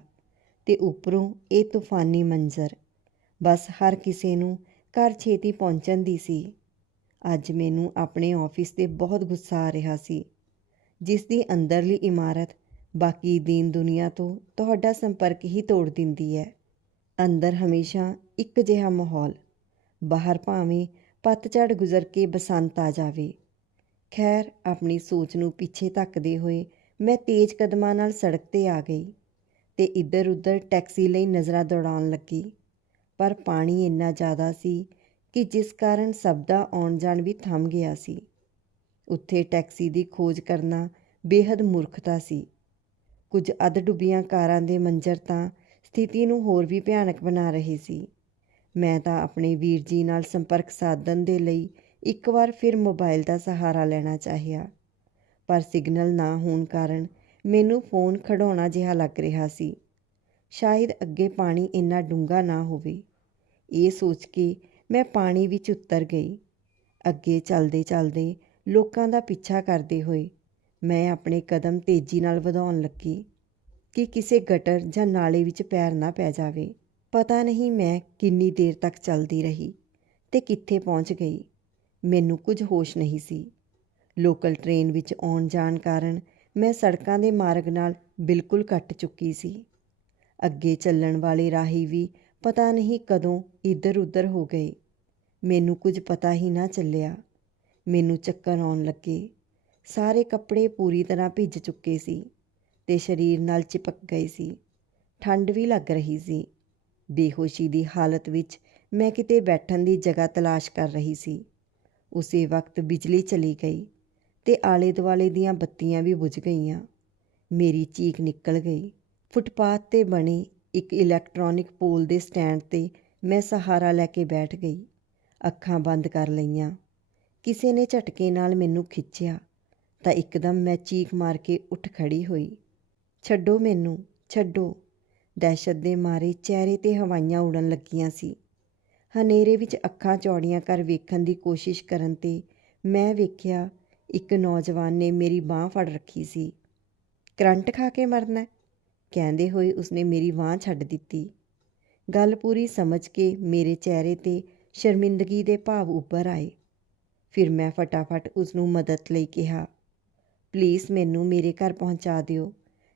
ਤੇ ਉੱਪਰੋਂ ਇਹ ਤੂਫਾਨੀ ਮੰਜ਼ਰ। ਬਸ ਹਰ ਕਿਸੇ ਨੂੰ ਘਰ ਛੇਤੀ ਪਹੁੰਚਣ ਦੀ ਸੀ। ਅੱਜ ਮੈਨੂੰ ਆਪਣੇ ਆਫਿਸ ਤੇ ਬਹੁਤ ਗੁੱਸਾ ਆ ਰਿਹਾ ਸੀ। ਜਿਸ ਦੀ ਅੰਦਰਲੀ ਇਮਾਰਤ ਬਾਕੀ ਦੀਨ ਦੁਨੀਆ ਤੋਂ ਤੁਹਾਡਾ ਸੰਪਰਕ ਹੀ ਤੋੜ ਦਿੰਦੀ ਹੈ। ਅੰਦਰ ਹਮੇਸ਼ਾ ਇੱਕ ਜਿਹਾ ਮਾਹੌਲ। ਬਾਹਰ ਭਾਵੇਂ ਪਤਝੜ ਗੁਜ਼ਰ ਕੇ ਬਸੰਤ ਆ ਜਾਵੇ। ਖੈਰ, ਆਪਣੀ ਸੋਚ ਨੂੰ ਪਿੱਛੇ ਧੱਕਦੇ ਹੋਏ ਮੈਂ ਤੇਜ਼ ਕਦਮਾਂ ਨਾਲ ਸੜਕ ਤੇ ਆ ਗਈ ਤੇ ਇੱਧਰ ਉੱਧਰ ਟੈਕਸੀ ਲਈ ਨਜ਼ਰਾਂ ਦੌੜਾਉਣ ਲੱਗੀ। ਪਰ ਪਾਣੀ ਇੰਨਾ ਜ਼ਿਆਦਾ ਸੀ ਕਿ ਜਿਸ ਕਾਰਨ ਸਭ ਦਾ ਆਉਣ ਜਾਣ ਵੀ ਥੰਮ ਗਿਆ ਸੀ। ਉੱਥੇ ਟੈਕਸੀ ਦੀ ਖੋਜ ਕਰਨਾ ਬੇहद ਮੂਰਖਤਾ ਸੀ। ਕੁਝ ਅੱਧ ਡੁੱਬੀਆਂ ਕਾਰਾਂ ਦੇ ਮੰਜ਼ਰ ਤਾਂ ਸਥਿਤੀ ਨੂੰ ਹੋਰ ਵੀ ਭਿਆਨਕ ਬਣਾ ਰਹੇ ਸੀ। ਮੈਂ ਤਾਂ ਆਪਣੇ ਵੀਰ ਜੀ ਨਾਲ ਸੰਪਰਕ ਸਾਧਨ ਦੇ ਲਈ ਇੱਕ ਵਾਰ ਫਿਰ ਮੋਬਾਈਲ ਦਾ ਸਹਾਰਾ ਲੈਣਾ ਚਾਹਿਆ। ਪਰ ਸਿਗਨਲ ਨਾ ਹੋਣ ਕਾਰਨ ਮੈਨੂੰ ਫੋਨ ਖੜਾਉਣਾ ਜਿਹਾ ਲੱਗ ਰਿਹਾ ਸੀ। ਸ਼ਾਇਦ ਅੱਗੇ ਪਾਣੀ ਇੰਨਾ ਡੂੰਘਾ ਨਾ ਹੋਵੇ। ਇਹ ਸੋਚ ਕੇ ਮੈਂ ਪਾਣੀ ਵਿੱਚ ਉਤਰ ਗਈ। ਅੱਗੇ ਚੱਲਦੇ ਚੱਲਦੇ ਲੋਕਾਂ ਦਾ ਪਿੱਛਾ ਕਰਦੇ ਹੋਏ ਮੈਂ ਆਪਣੇ ਕਦਮ ਤੇਜ਼ੀ ਨਾਲ ਵਧਾਉਣ ਲੱਗੀ ਕਿ ਕਿਸੇ ਗਟਰ ਜਾਂ ਨਾਲੇ ਵਿੱਚ ਪੈਰ ਨਾ ਪੈ ਜਾਵੇ। ਪਤਾ ਨਹੀਂ ਮੈਂ ਕਿੰਨੀ ਦੇਰ ਤੱਕ ਚੱਲਦੀ ਰਹੀ ਤੇ ਕਿੱਥੇ ਪਹੁੰਚ ਗਈ। ਮੈਨੂੰ ਕੁਝ ਹੋਸ਼ ਨਹੀਂ ਸੀ। ਲੋਕਲ ਟ੍ਰੇਨ ਵਿੱਚ ਆਉਣ ਜਾਣ ਕਾਰਨ ਮੈਂ ਸੜਕਾਂ ਦੇ ਮਾਰਗ ਨਾਲ ਬਿਲਕੁਲ ਕੱਟ ਚੁੱਕੀ ਸੀ। ਅੱਗੇ ਚੱਲਣ ਵਾਲੇ ਰਾਹੀ ਵੀ ਪਤਾ ਨਹੀਂ ਕਦੋਂ ਇੱਧਰ ਉੱਧਰ ਹੋ ਗਏ। ਮੈਨੂੰ ਕੁਝ ਪਤਾ ਹੀ ਨਾ ਚੱਲਿਆ। ਮੈਨੂੰ ਚੱਕਰ ਆਉਣ ਲੱਗੇ। ਸਾਰੇ ਕੱਪੜੇ ਪੂਰੀ ਤਰ੍ਹਾਂ ਭਿੱਜ ਚੁੱਕੇ ਸੀ ਤੇ ਸਰੀਰ ਨਾਲ ਚਿਪਕ ਗਏ ਸੀ। ਠੰਡ ਵੀ ਲੱਗ ਰਹੀ ਸੀ। ਬੇਹੋਸ਼ੀ ਦੀ ਹਾਲਤ ਵਿੱਚ ਮੈਂ ਕਿਤੇ ਬੈਠਣ ਦੀ ਜਗ੍ਹਾ ਤਲਾਸ਼ ਕਰ ਰਹੀ ਸੀ। ਉਸੇ ਵਕਤ ਬਿਜਲੀ ਚਲੀ ਗਈ ਤੇ ਆਲੇ ਦੁਆਲੇ ਦੀਆਂ ਬੱਤੀਆਂ ਵੀ ਬੁਝ ਗਈਆਂ। ਮੇਰੀ ਚੀਕ ਨਿਕਲ ਗਈ। ਫੁੱਟਪਾਥ ਤੇ ਬਣੇ ਇੱਕ ਇਲੈਕਟ੍ਰੋਨਿਕ ਪੋਲ ਦੇ ਸਟੈਂਡ ਤੇ ਮੈਂ ਸਹਾਰਾ ਲੈ ਕੇ ਬੈਠ ਗਈ। ਅੱਖਾਂ ਬੰਦ ਕਰ ਲਈਆਂ। ਕਿਸੇ ਨੇ ਝਟਕੇ ਨਾਲ ਮੈਨੂੰ ਖਿੱਚਿਆ ਤਾਂ ਇੱਕਦਮ ਮੈਂ ਚੀਕ ਮਾਰ ਕੇ ਉੱਠ ਖੜੀ ਹੋਈ। ਛੱਡੋ ਮੈਨੂੰ, ਛੱਡੋ। ਦਹਿਸ਼ਤ ਦੇ ਮਾਰੇ ਚਿਹਰੇ ਤੇ ਹਵਾਈਆਂ ਉੜਨ ਲੱਗੀਆਂ ਸੀ। ਹਨੇਰੇ ਵਿੱਚ ਅੱਖਾਂ ਚੌੜੀਆਂ ਕਰ ਵੇਖਣ ਦੀ ਕੋਸ਼ਿਸ਼ ਕਰਨ ਤੇ ਮੈਂ ਵੇਖਿਆ, ਇੱਕ ਨੌਜਵਾਨ ਨੇ ਮੇਰੀ ਬਾਹ ਫੜ ਰੱਖੀ ਸੀ। ਕਰੰਟ ਖਾ ਕੇ ਮਰਨਾ ਕਹਿੰਦੇ ਹੋਏ ਉਸਨੇ ਮੇਰੀ ਬਾਹ ਛੱਡ ਦਿੱਤੀ। ਗੱਲ ਪੂਰੀ ਸਮਝ ਕੇ ਮੇਰੇ ਚਿਹਰੇ ਤੇ ਸ਼ਰਮਿੰਦਗੀ ਦੇ ਭਾਵ ਉੱਭਰ ਆਏ। ਫਿਰ ਮੈਂ ਫਟਾਫਟ ਉਸ ਨੂੰ ਮਦਦ ਲਈ ਕਿਹਾ ਪਲੀਜ਼ ਮੈਨੂੰ ਮੇਰੇ ਘਰ ਪਹੁੰਚਾ ਦਿਓ।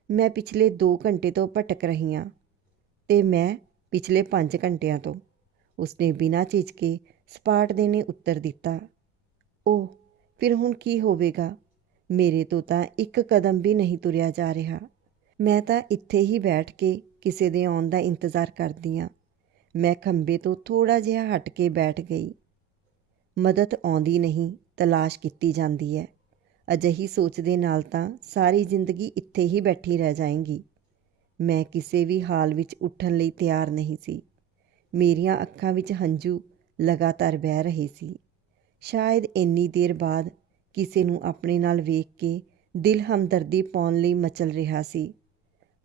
ਮੈਂ ਪਿਛਲੇ 2 ਘੰਟੇ ਤੋਂ ਭਟਕ ਰਹੀ ਹਾਂ ਤੇ ਮੈਂ ਪਿਛਲੇ 5 ਘੰਟਿਆਂ ਤੋਂ। ਉਸਨੇ ਬਿਨਾਂ ਝਿਜਕੇ ਸਪਾਟ ਦੇ ਨੇ ਉੱਤਰ ਦਿੱਤਾ। ਉਹ ਫਿਰ ਹੁਣ ਕੀ ਹੋਵੇਗਾ? ਮੇਰੇ ਤੋਂ ਤਾਂ ਇੱਕ ਕਦਮ ਵੀ ਨਹੀਂ ਤੁਰਿਆ ਜਾ ਰਿਹਾ। ਮੈਂ ਤਾਂ ਇੱਥੇ ਹੀ ਬੈਠ ਕੇ ਕਿਸੇ ਦੇ ਆਉਣ ਦਾ ਇੰਤਜ਼ਾਰ ਕਰਦੀ ਹਾਂ ਮੈਂ ਖੰਬੇ ਤੋਂ ਥੋੜਾ ਜਿਹਾ ਹਟ ਕੇ ਬੈਠ ਗਈ। ਮਦਦ ਆਉਂਦੀ ਨਹੀਂ, ਤਲਾਸ਼ ਕੀਤੀ ਜਾਂਦੀ ਹੈ ਅਜਿਹੀ ਸੋਚ ਦੇ ਨਾਲ ਤਾਂ ਸਾਰੀ ਜ਼ਿੰਦਗੀ ਇੱਥੇ ਹੀ ਬੈਠੀ ਰਹਿ ਜਾਏਗੀ। ਮੈਂ ਕਿਸੇ ਵੀ ਹਾਲ ਵਿੱਚ ਉੱਠਣ ਲਈ ਤਿਆਰ ਨਹੀਂ ਸੀ। ਮੇਰੀਆਂ ਅੱਖਾਂ ਵਿੱਚ ਹੰਝੂ ਲਗਾਤਾਰ ਵਹਿ ਰਹੇ ਸੀ। ਸ਼ਾਇਦ ਇੰਨੀ ਦੇਰ ਬਾਅਦ ਕਿਸੇ ਨੂੰ ਆਪਣੇ ਨਾਲ ਵੇਖ ਕੇ ਦਿਲ ਹਮਦਰਦੀ ਪਾਉਣ ਲਈ ਮਚਲ ਰਿਹਾ ਸੀ,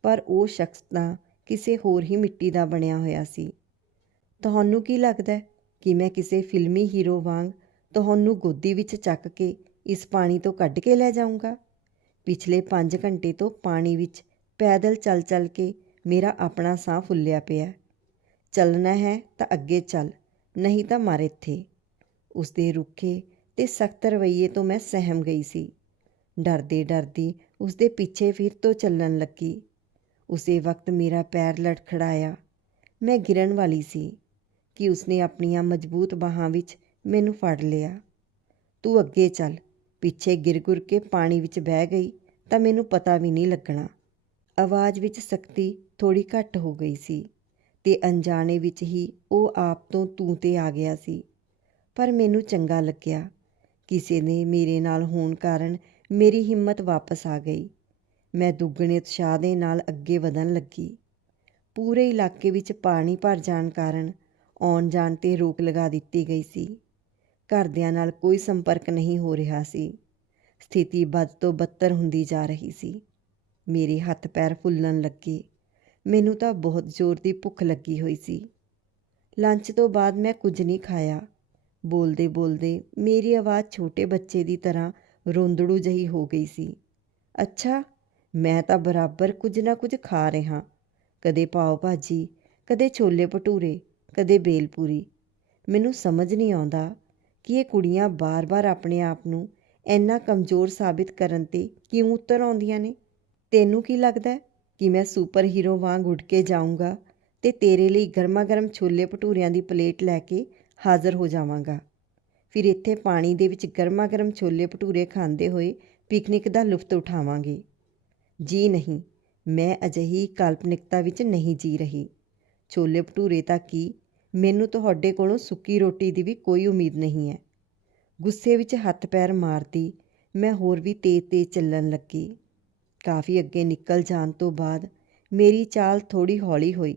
ਪਰ ਉਹ ਸ਼ਖਸ ਤਾਂ ਕਿਸੇ ਹੋਰ ਹੀ ਮਿੱਟੀ ਦਾ ਬਣਿਆ ਹੋਇਆ ਸੀ। ਤੁਹਾਨੂੰ ਕੀ ਲੱਗਦਾ ਕਿ ਮੈਂ ਕਿਸੇ ਫਿਲਮੀ ਹੀਰੋ ਵਾਂਗ ਤੁਹਾਨੂੰ ਗੋਦੀ ਵਿੱਚ ਚੱਕ ਕੇ ਇਸ ਪਾਣੀ ਤੋਂ ਕੱਢ ਕੇ ਲੈ ਜਾਊਂਗਾ? ਪਿਛਲੇ 5 ਘੰਟੇ ਤੋਂ ਪਾਣੀ ਵਿੱਚ ਪੈਦਲ ਚੱਲ ਚੱਲ ਕੇ ਮੇਰਾ ਆਪਣਾ ਸਾਹ ਫੁੱਲਿਆ ਪਿਆ ਚੱਲਣਾ ਹੈ ਤਾਂ ਅੱਗੇ ਚੱਲ, ਨਹੀਂ ਤਾਂ ਮਰ ਇੱਥੇ। ਉਸ ਦੇ ਰੁੱਖੇ ਤੇ ਸਖਤ ਰਵੱਈਏ ਤੋਂ ਮੈਂ ਸਹਿਮ ਗਈ ਸੀ। ਡਰਦੇ ਡਰਦੀ ਉਸ ਦੇ ਪਿੱਛੇ ਫਿਰ ਤੋਂ ਚੱਲਣ ਲੱਗੀ। ਉਸੇ ਵਕਤ ਮੇਰਾ ਪੈਰ ਲੜਖੜਾਇਆ ਮੈਂ ਗਿਰਨ ਵਾਲੀ ਸੀ ਕਿ ਉਸਨੇ ਆਪਣੀਆਂ ਮਜ਼ਬੂਤ ਬਾਹਾਂ ਵਿੱਚ ਮੈਨੂੰ ਫੜ ਲਿਆ। ਤੂੰ ਅੱਗੇ ਚੱਲ, ਪਿੱਛੇ ਗਿਰ-ਗੁਰ ਕੇ ਪਾਣੀ ਵਿੱਚ ਬਹਿ ਗਈ ਤਾਂ ਮੈਨੂੰ ਪਤਾ ਵੀ ਨਹੀਂ ਲੱਗਣਾ। ਆਵਾਜ਼ ਵਿੱਚ ਸਖਤੀ ਥੋੜੀ ਘੱਟ ਹੋ ਗਈ ਸੀ। ਤੇ ਅਣਜਾਣੇ ਵਿੱਚ ਹੀ ਉਹ ਆਪ ਤੋਂ ਤੂੰ ਤੇ ਆ ਗਿਆ ਸੀ। ਪਰ ਮੈਨੂੰ ਚੰਗਾ ਲੱਗਿਆ। ਕਿਸੇ ਨੇ ਮੇਰੇ ਨਾਲ ਹੋਣ ਕਾਰਨ ਮੇਰੀ ਹਿੰਮਤ ਵਾਪਸ ਆ ਗਈ। ਮੈਂ ਦੁੱਗਣੇ ਉਤਸ਼ਾਹ ਦੇ ਨਾਲ ਅੱਗੇ ਵਧਣ ਲੱਗੀ। ਪੂਰੇ ਇਲਾਕੇ ਵਿੱਚ ਪਾਣੀ ਭਰ ਜਾਣ ਕਾਰਨ ਆਉਣ ਜਾਣ ਤੇ ਰੋਕ ਲਗਾ ਦਿੱਤੀ ਗਈ ਸੀ। ਘਰਦਿਆਂ ਨਾਲ ਕੋਈ ਸੰਪਰਕ ਨਹੀਂ ਹੋ ਰਿਹਾ ਸੀ। ਸਥਿਤੀ ਵੱਧ ਤੋਂ ਬੱਤਰ ਹੁੰਦੀ ਜਾ ਰਹੀ ਸੀ। ਮੇਰੇ ਹੱਥ ਪੈਰ ਫੁੱਲਣ ਲੱਗੇ। ਮੈਨੂੰ ਤਾਂ ਬਹੁਤ ਜ਼ੋਰ ਦੀ ਭੁੱਖ ਲੱਗੀ ਹੋਈ ਸੀ। ਲੰਚ ਤੋਂ ਬਾਅਦ ਮੈਂ ਕੁਝ ਨਹੀਂ ਖਾਇਆ। ਬੋਲਦੇ ਬੋਲਦੇ ਮੇਰੀ ਆਵਾਜ਼ ਛੋਟੇ ਬੱਚੇ ਦੀ ਤਰ੍ਹਾਂ ਰੋਂਦੜੂ ਜਹੀ ਹੋ ਗਈ ਸੀ। ਅੱਛਾ, ਮੈਂ ਤਾਂ ਬਰਾਬਰ ਕੁਝ ਨਾ ਕੁਝ ਖਾ ਰਿਹਾ। ਕਦੇ ਪਾਓ ਭਾਜੀ ਕਦੇ ਛੋਲੇ ਭਟੂਰੇ, ਕਦੇ ਬੇਲਪੂਰੀ। ਮੈਨੂੰ ਸਮਝ ਨਹੀਂ ਆਉਂਦਾ ਕਿ ਇਹ ਕੁੜੀਆਂ ਬਾਰ-ਬਾਰ ਆਪਣੇ ਆਪ ਨੂੰ ਇੰਨਾ ਕਮਜ਼ੋਰ ਸਾਬਿਤ ਕਰਨ ਤੇ ਕਿਉਂ ਉਤਰ ਆਉਂਦੀਆਂ ਨੇ। ਤੈਨੂੰ ਕੀ ਲੱਗਦਾ ਕਿ ਮੈਂ ਸੁਪਰ ਹੀਰੋ ਵਾਂਗ ਉੱਡ ਕੇ ਜਾਊਂਗਾ ਤੇ ਤੇਰੇ ਲਈ ਗਰਮਾ-ਗਰਮ ਛੋਲੇ ਭਟੂਰਿਆਂ ਦੀ ਪਲੇਟ ਲੈ ਕੇ ਹਾਜ਼ਰ ਹੋ ਜਾਵਾਂਗਾ। ਫਿਰ ਇੱਥੇ ਪਾਣੀ ਦੇ ਵਿੱਚ ਗਰਮਾ-ਗਰਮ ਛੋਲੇ ਭਟੂਰੇ ਖਾਂਦੇ ਹੋਏ ਪਿਕਨਿਕ ਦਾ ਲੁਫਤ ਉਠਾਵਾਂਗੇ। ਜੀ ਨਹੀਂ, ਮੈਂ ਅਜਿਹੀ ਕਾਲਪਨਿਕਤਾ ਵਿੱਚ ਨਹੀਂ ਜੀ ਰਹੀ। ਛੋਲੇ ਭਟੂਰੇ ਤਾਂ ਕੀ? ਮੈਨੂੰ ਤੁਹਾਡੇ ਕੋਲੋਂ ਸੁੱਕੀ ਰੋਟੀ ਦੀ ਵੀ ਕੋਈ ਉਮੀਦ ਨਹੀਂ ਹੈ। ਗੁੱਸੇ ਵਿੱਚ ਹੱਥ ਪੈਰ ਮਾਰਦੀ ਮੈਂ ਹੋਰ ਵੀ ਤੇਜ਼-ਤੇਜ਼ ਚੱਲਣ ਲੱਗੀ। ਕਾਫੀ ਅੱਗੇ ਨਿਕਲ ਜਾਣ ਤੋਂ ਬਾਅਦ ਮੇਰੀ ਚਾਲ ਥੋੜੀ ਹੌਲੀ ਹੋਈ।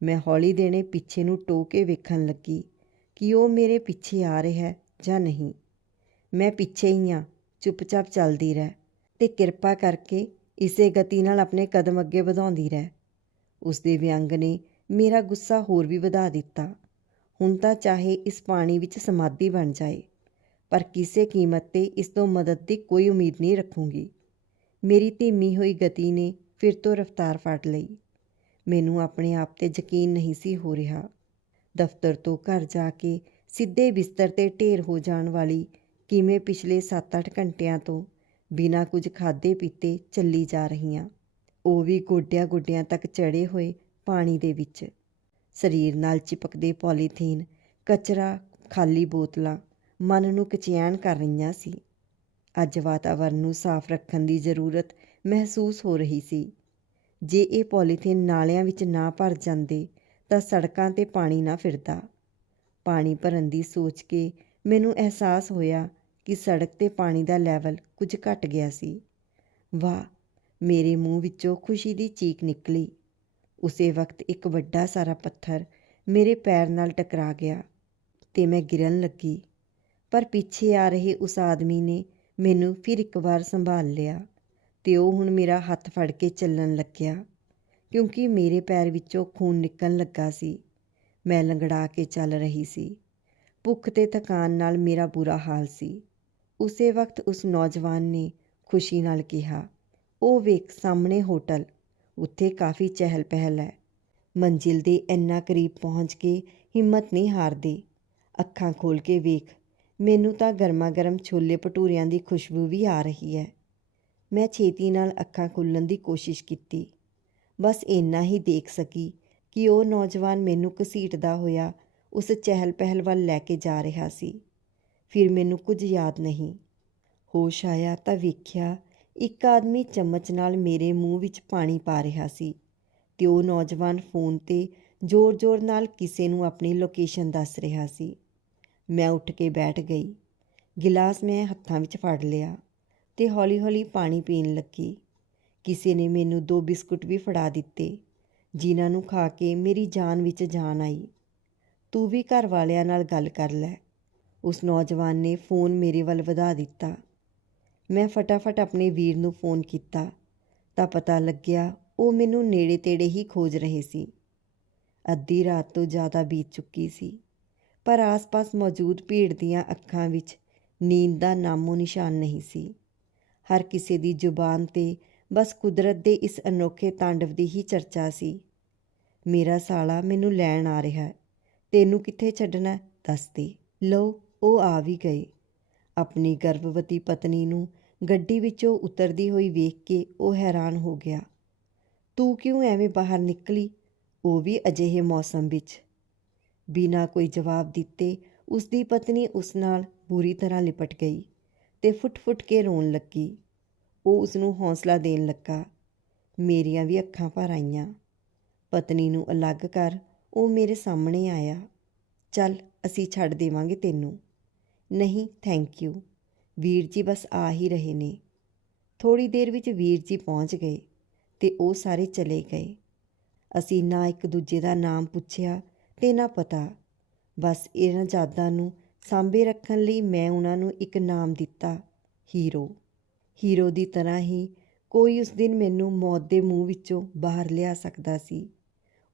ਮੈਂ ਹੌਲੀ ਦੇਣੇ ਪਿੱਛੇ ਨੂੰ ਟੋ ਕੇ ਵੇਖਣ ਲੱਗੀ ਕਿ ਉਹ ਮੇਰੇ ਪਿੱਛੇ ਆ ਰਿਹਾ ਜਾਂ ਨਹੀਂ। ਮੈਂ ਪਿੱਛੇ ਹੀ ਹਾਂ ਚੁੱਪਚਾਪ ਚੱਲਦੀ ਰਹਿ ਤੇ ਕਿਰਪਾ ਕਰਕੇ ਇਸੇ ਗਤੀ ਨਾਲ ਆਪਣੇ ਕਦਮ ਅੱਗੇ ਵਧਾਉਂਦੀ ਰਹਿ। ਉਸ ਦੇ ਵਿਅੰਗ ਨੇ ਮੇਰਾ ਗੁੱਸਾ ਹੋਰ ਵੀ ਵਧਾ ਦਿੱਤਾ। ਹੁਣ ਤਾਂ ਚਾਹੇ ਇਸ ਪਾਣੀ ਵਿੱਚ ਸਮਾਧੀ ਬਣ ਜਾਏ, ਪਰ ਕਿਸੇ ਕੀਮਤ ਤੇ ਇਸ ਤੋਂ ਮਦਦ ਦੀ ਕੋਈ ਉਮੀਦ ਨਹੀਂ ਰੱਖੂੰਗੀ। ਮੇਰੀ ਧੀਮੀ ਹੋਈ ਗਤੀ ਨੇ ਫਿਰ ਤੋਂ ਰਫ਼ਤਾਰ ਫੜ ਲਈ। ਮੈਨੂੰ ਆਪਣੇ ਆਪ ਤੇ ਯਕੀਨ ਨਹੀਂ ਸੀ ਹੋ ਰਿਹਾ। ਦਫ਼ਤਰ ਤੋਂ ਘਰ ਜਾ ਕੇ ਸਿੱਧੇ ਬਿਸਤਰ ਤੇ ਢੇਰ ਹੋ ਜਾਣ ਵਾਲੀ ਕਿਵੇਂ ਪਿਛਲੇ 7-8 ਘੰਟਿਆਂ ਤੋਂ ਬਿਨਾਂ ਕੁਝ ਖਾਦੇ ਪੀਤੇ ਚੱਲੀ ਜਾ ਰਹੀਆਂ, ਉਹ ਵੀ ਗੋਡਿਆਂ ਗੋਡਿਆਂ ਤੱਕ ਚੜੇ ਹੋਏ ਪਾਣੀ ਦੇ ਵਿੱਚ। ਸਰੀਰ ਨਾਲ ਚਿਪਕਦੇ ਪੋਲੀਥੀਨ, ਕਚਰਾ, ਖਾਲੀ ਬੋਤਲਾਂ ਮਨ ਨੂੰ ਕਚਿਆਣ ਕਰ ਰਹੀਆਂ ਸੀ। ਅੱਜ ਵਾਤਾਵਰਨ ਨੂੰ ਸਾਫ਼ ਰੱਖਣ ਦੀ ਜ਼ਰੂਰਤ ਮਹਿਸੂਸ ਹੋ ਰਹੀ ਸੀ। ਜੇ ਇਹ ਪੋਲੀਥੀਨ ਨਾਲਿਆਂ ਵਿੱਚ ਨਾ ਭਰ ਜਾਂਦੇ ਤਾਂ ਸੜਕਾਂ ਤੇ ਪਾਣੀ ਨਾ ਫਿਰਦਾ। ਪਾਣੀ ਭਰਨ ਦੀ ਸੋਚ ਕੇ ਮੈਨੂੰ ਅਹਿਸਾਸ ਹੋਇਆ ਕਿ ਸੜਕ ਤੇ ਪਾਣੀ ਦਾ ਲੈਵਲ ਕੁਝ ਘਟ ਗਿਆ ਸੀ। ਵਾਹ, ਮੇਰੇ ਮੂੰਹ ਵਿੱਚੋਂ ਖੁਸ਼ੀ ਦੀ ਚੀਕ ਨਿਕਲੀ। ਉਸੇ ਵਕਤ ਇੱਕ ਵੱਡਾ ਸਾਰਾ ਪੱਥਰ ਮੇਰੇ ਪੈਰ ਨਾਲ ਟਕਰਾ ਗਿਆ ਤੇ ਮੈਂ ਗਿਰਨ ਲੱਗੀ। ਪਰ ਪਿੱਛੇ ਆ ਰਹੇ ਉਸ ਆਦਮੀ ਨੇ ਮੈਨੂੰ ਫਿਰ ਇੱਕ ਵਾਰ ਸੰਭਾਲ ਲਿਆ ਤੇ ਉਹ ਹੁਣ ਮੇਰਾ ਹੱਥ ਫੜ ਕੇ ਚੱਲਣ ਲੱਗਿਆ, ਕਿਉਂਕਿ ਮੇਰੇ ਪੈਰ ਵਿੱਚੋਂ ਖੂਨ ਨਿਕਲਣ ਲੱਗਾ ਸੀ। ਮੈਂ ਲੰਗੜਾ ਕੇ ਚੱਲ ਰਹੀ ਸੀ। ਭੁੱਖ ਤੇ ਥਕਾਨ ਨਾਲ ਮੇਰਾ ਬੁਰਾ ਹਾਲ ਸੀ। ਉਸੇ ਵਕਤ ਉਸ ਨੌਜਵਾਨ ਨੇ ਖੁਸ਼ੀ ਨਾਲ ਕਿਹਾ, ਉਹ ਵੇਖ ਸਾਹਮਣੇ ਹੋਟਲ, ਉੱਥੇ ਕਾਫੀ ਚਹਿਲ ਪਹਿਲ ਹੈ। ਮੰਜ਼ਿਲ ਦੇ ਇੰਨਾ ਕਰੀਬ ਪਹੁੰਚ ਕੇ ਹਿੰਮਤ ਨਹੀਂ ਹਾਰਦੇ। ਅੱਖਾਂ ਖੋਲ ਕੇ ਵੇਖ ਮੈਨੂੰ ਤਾਂ ਗਰਮਾ ਗਰਮ ਛੋਲੇ ਭਟੂਰਿਆਂ ਦੀ ਖੁਸ਼ਬੂ ਵੀ ਆ ਰਹੀ ਹੈ। ਮੈਂ ਛੇਤੀ ਨਾਲ ਅੱਖਾਂ ਖੁੱਲਣ ਦੀ ਕੋਸ਼ਿਸ਼ ਕੀਤੀ। ਬਸ ਇੰਨਾ ਹੀ ਦੇਖ ਸਕੀ ਕਿ ਉਹ ਨੌਜਵਾਨ ਮੈਨੂੰ ਘਸੀਟਦਾ ਹੋਇਆ ਉਸ ਚਹਿਲ ਪਹਿਲ ਵੱਲ ਲੈ ਕੇ ਜਾ ਰਿਹਾ ਸੀ। ਫਿਰ ਮੈਨੂੰ ਕੁਝ ਯਾਦ ਨਹੀਂ। ਹੋਸ਼ ਆਇਆ ਤਾਂ ਵੇਖਿਆ ਇੱਕ ਆਦਮੀ ਚਮਚ ਨਾਲ ਮੇਰੇ ਮੂੰਹ ਵਿੱਚ ਪਾਣੀ ਪਾ ਰਿਹਾ ਸੀ ਤੇ ਉਹ ਨੌਜਵਾਨ ਫੋਨ ਤੇ ਜ਼ੋਰ-ਜ਼ੋਰ ਨਾਲ ਕਿਸੇ ਨੂੰ ਆਪਣੀ ਲੋਕੇਸ਼ਨ ਦੱਸ ਰਿਹਾ ਸੀ। ਮੈਂ ਉੱਠ ਕੇ ਬੈਠ ਗਈ। ਗਿਲਾਸ ਮੈਂ ਹੱਥਾਂ ਵਿੱਚ ਫੜ ਲਿਆ ਤੇ ਹੌਲੀ-ਹੌਲੀ ਪਾਣੀ ਪੀਣ ਲੱਗੀ। ਕਿਸੇ ਨੇ ਮੈਨੂੰ ਦੋ ਬਿਸਕੁਟ ਵੀ ਫੜਾ ਦਿੱਤੇ, ਜਿਨ੍ਹਾਂ ਨੂੰ ਖਾ ਕੇ ਮੇਰੀ ਜਾਨ ਵਿੱਚ ਜਾਨ ਆਈ। ਤੂੰ ਵੀ ਘਰ ਵਾਲਿਆਂ ਨਾਲ ਗੱਲ ਕਰ ਲੈ। ਉਸ ਨੌਜਵਾਨ ਨੇ ਫੋਨ ਮੇਰੇ ਵੱਲ ਵਧਾ ਦਿੱਤਾ। ਮੈਂ ਫਟਾਫਟ ਆਪਣੇ ਵੀਰ ਨੂੰ ਫੋਨ ਕੀਤਾ। ਤਾਂ ਪਤਾ ਲੱਗਿਆ ਉਹ ਮੈਨੂੰ ਨੇੜੇ ਤੇੜੇ ਹੀ ਖੋਜ ਰਹੇ ਸੀ। ਅੱਧੀ ਰਾਤ ਤੋਂ ਜ਼ਿਆਦਾ ਬੀਤ ਚੁੱਕੀ ਸੀ। ਪਰ ਆਸ-ਪਾਸ ਮੌਜੂਦ ਭੀੜ ਦੀਆਂ ਅੱਖਾਂ ਵਿੱਚ ਨੀਂਦ ਦਾ ਨਾਮੋ ਨਿਸ਼ਾਨ ਨਹੀਂ ਸੀ। ਹਰ ਕਿਸੇ ਦੀ ਜ਼ੁਬਾਨ ਤੇ ਬਸ ਕੁਦਰਤ ਦੇ ਇਸ ਅਨੋਖੇ ਤਾਂਡਵ ਦੀ ਹੀ ਚਰਚਾ ਸੀ। ਮੇਰਾ ਸਾਲਾ ਮੈਨੂੰ ਲੈਣ ਆ ਰਿਹਾ ਤੈਨੂੰ ਕਿੱਥੇ ਛੱਡਣਾ ਦੱਸ ਦੇ। ਲਓ, ਉਹ ਆ ਵੀ ਗਏ। ਆਪਣੀ ਗਰਭਵਤੀ ਪਤਨੀ ਨੂੰ ਗੱਡੀ ਵਿੱਚੋਂ ਉਤਰਦੀ ਹੋਈ ਵੇਖ ਕੇ ਉਹ ਹੈਰਾਨ ਹੋ ਗਿਆ। ਤੂੰ ਕਿਉਂ ਐਵੇਂ ਬਾਹਰ ਨਿਕਲੀ? ਉਹ ਵੀ ਅਜਿਹੇ ਮੌਸਮ ਵਿੱਚ। ਬਿਨਾਂ ਕੋਈ ਜਵਾਬ ਦਿੱਤੇ ਉਸ ਦੀ ਪਤਨੀ ਉਸ ਨਾਲ ਬੁਰੀ ਤਰ੍ਹਾਂ ਲਿਪਟ ਗਈ ਤੇ ਫੁੱਟ-ਫੁੱਟ ਕੇ ਰੋਣ ਲੱਗੀ। ਉਹ ਉਸ ਨੂੰ ਹੌਸਲਾ ਦੇਣ ਲੱਗਾ, ਮੇਰੀਆਂ ਵੀ ਅੱਖਾਂ ਭਰ ਆਈਆਂ। ਪਤਨੀ ਨੂੰ ਅਲੱਗ ਕਰ, ਉਹ ਮੇਰੇ ਸਾਹਮਣੇ ਆਇਆ। ਚੱਲ, ਅਸੀਂ ਛੱਡ ਦੇਵਾਂਗੇ ਤੈਨੂੰ। ਨਹੀਂ ਥੈਂਕ ਯੂ ਵੀਰ ਜੀ ਬਸ ਆ ਹੀ ਰਹੇ ਨੇ। ਥੋੜੀ ਦੇਰ ਵਿੱਚ ਵੀਰ ਜੀ ਪਹੁੰਚ ਗਏ ਤੇ ਉਹ ਸਾਰੇ ਚਲੇ ਗਏ। ਅਸੀਂ ਨਾ ਇੱਕ ਦੂਜੇ ਦਾ ਨਾਮ ਪੁੱਛਿਆ ਤੇ ਨਾ ਪਤਾ। ਬਸ ਇਹਨਾਂ ਯਾਦਾਂ ਨੂੰ ਸਾਂਭੇ ਰੱਖਣ ਲਈ ਮੈਂ ਉਹਨਾਂ ਨੂੰ ਇੱਕ ਨਾਮ ਦਿੱਤਾ, ਹੀਰੋ। ਹੀਰੋ ਦੀ ਤਰ੍ਹਾਂ ਹੀ ਕੋਈ ਉਸ ਦਿਨ ਮੈਨੂੰ ਮੌਤ ਦੇ ਮੂੰਹ ਵਿੱਚੋਂ ਬਾਹਰ ਲਿਆ ਸਕਦਾ ਸੀ।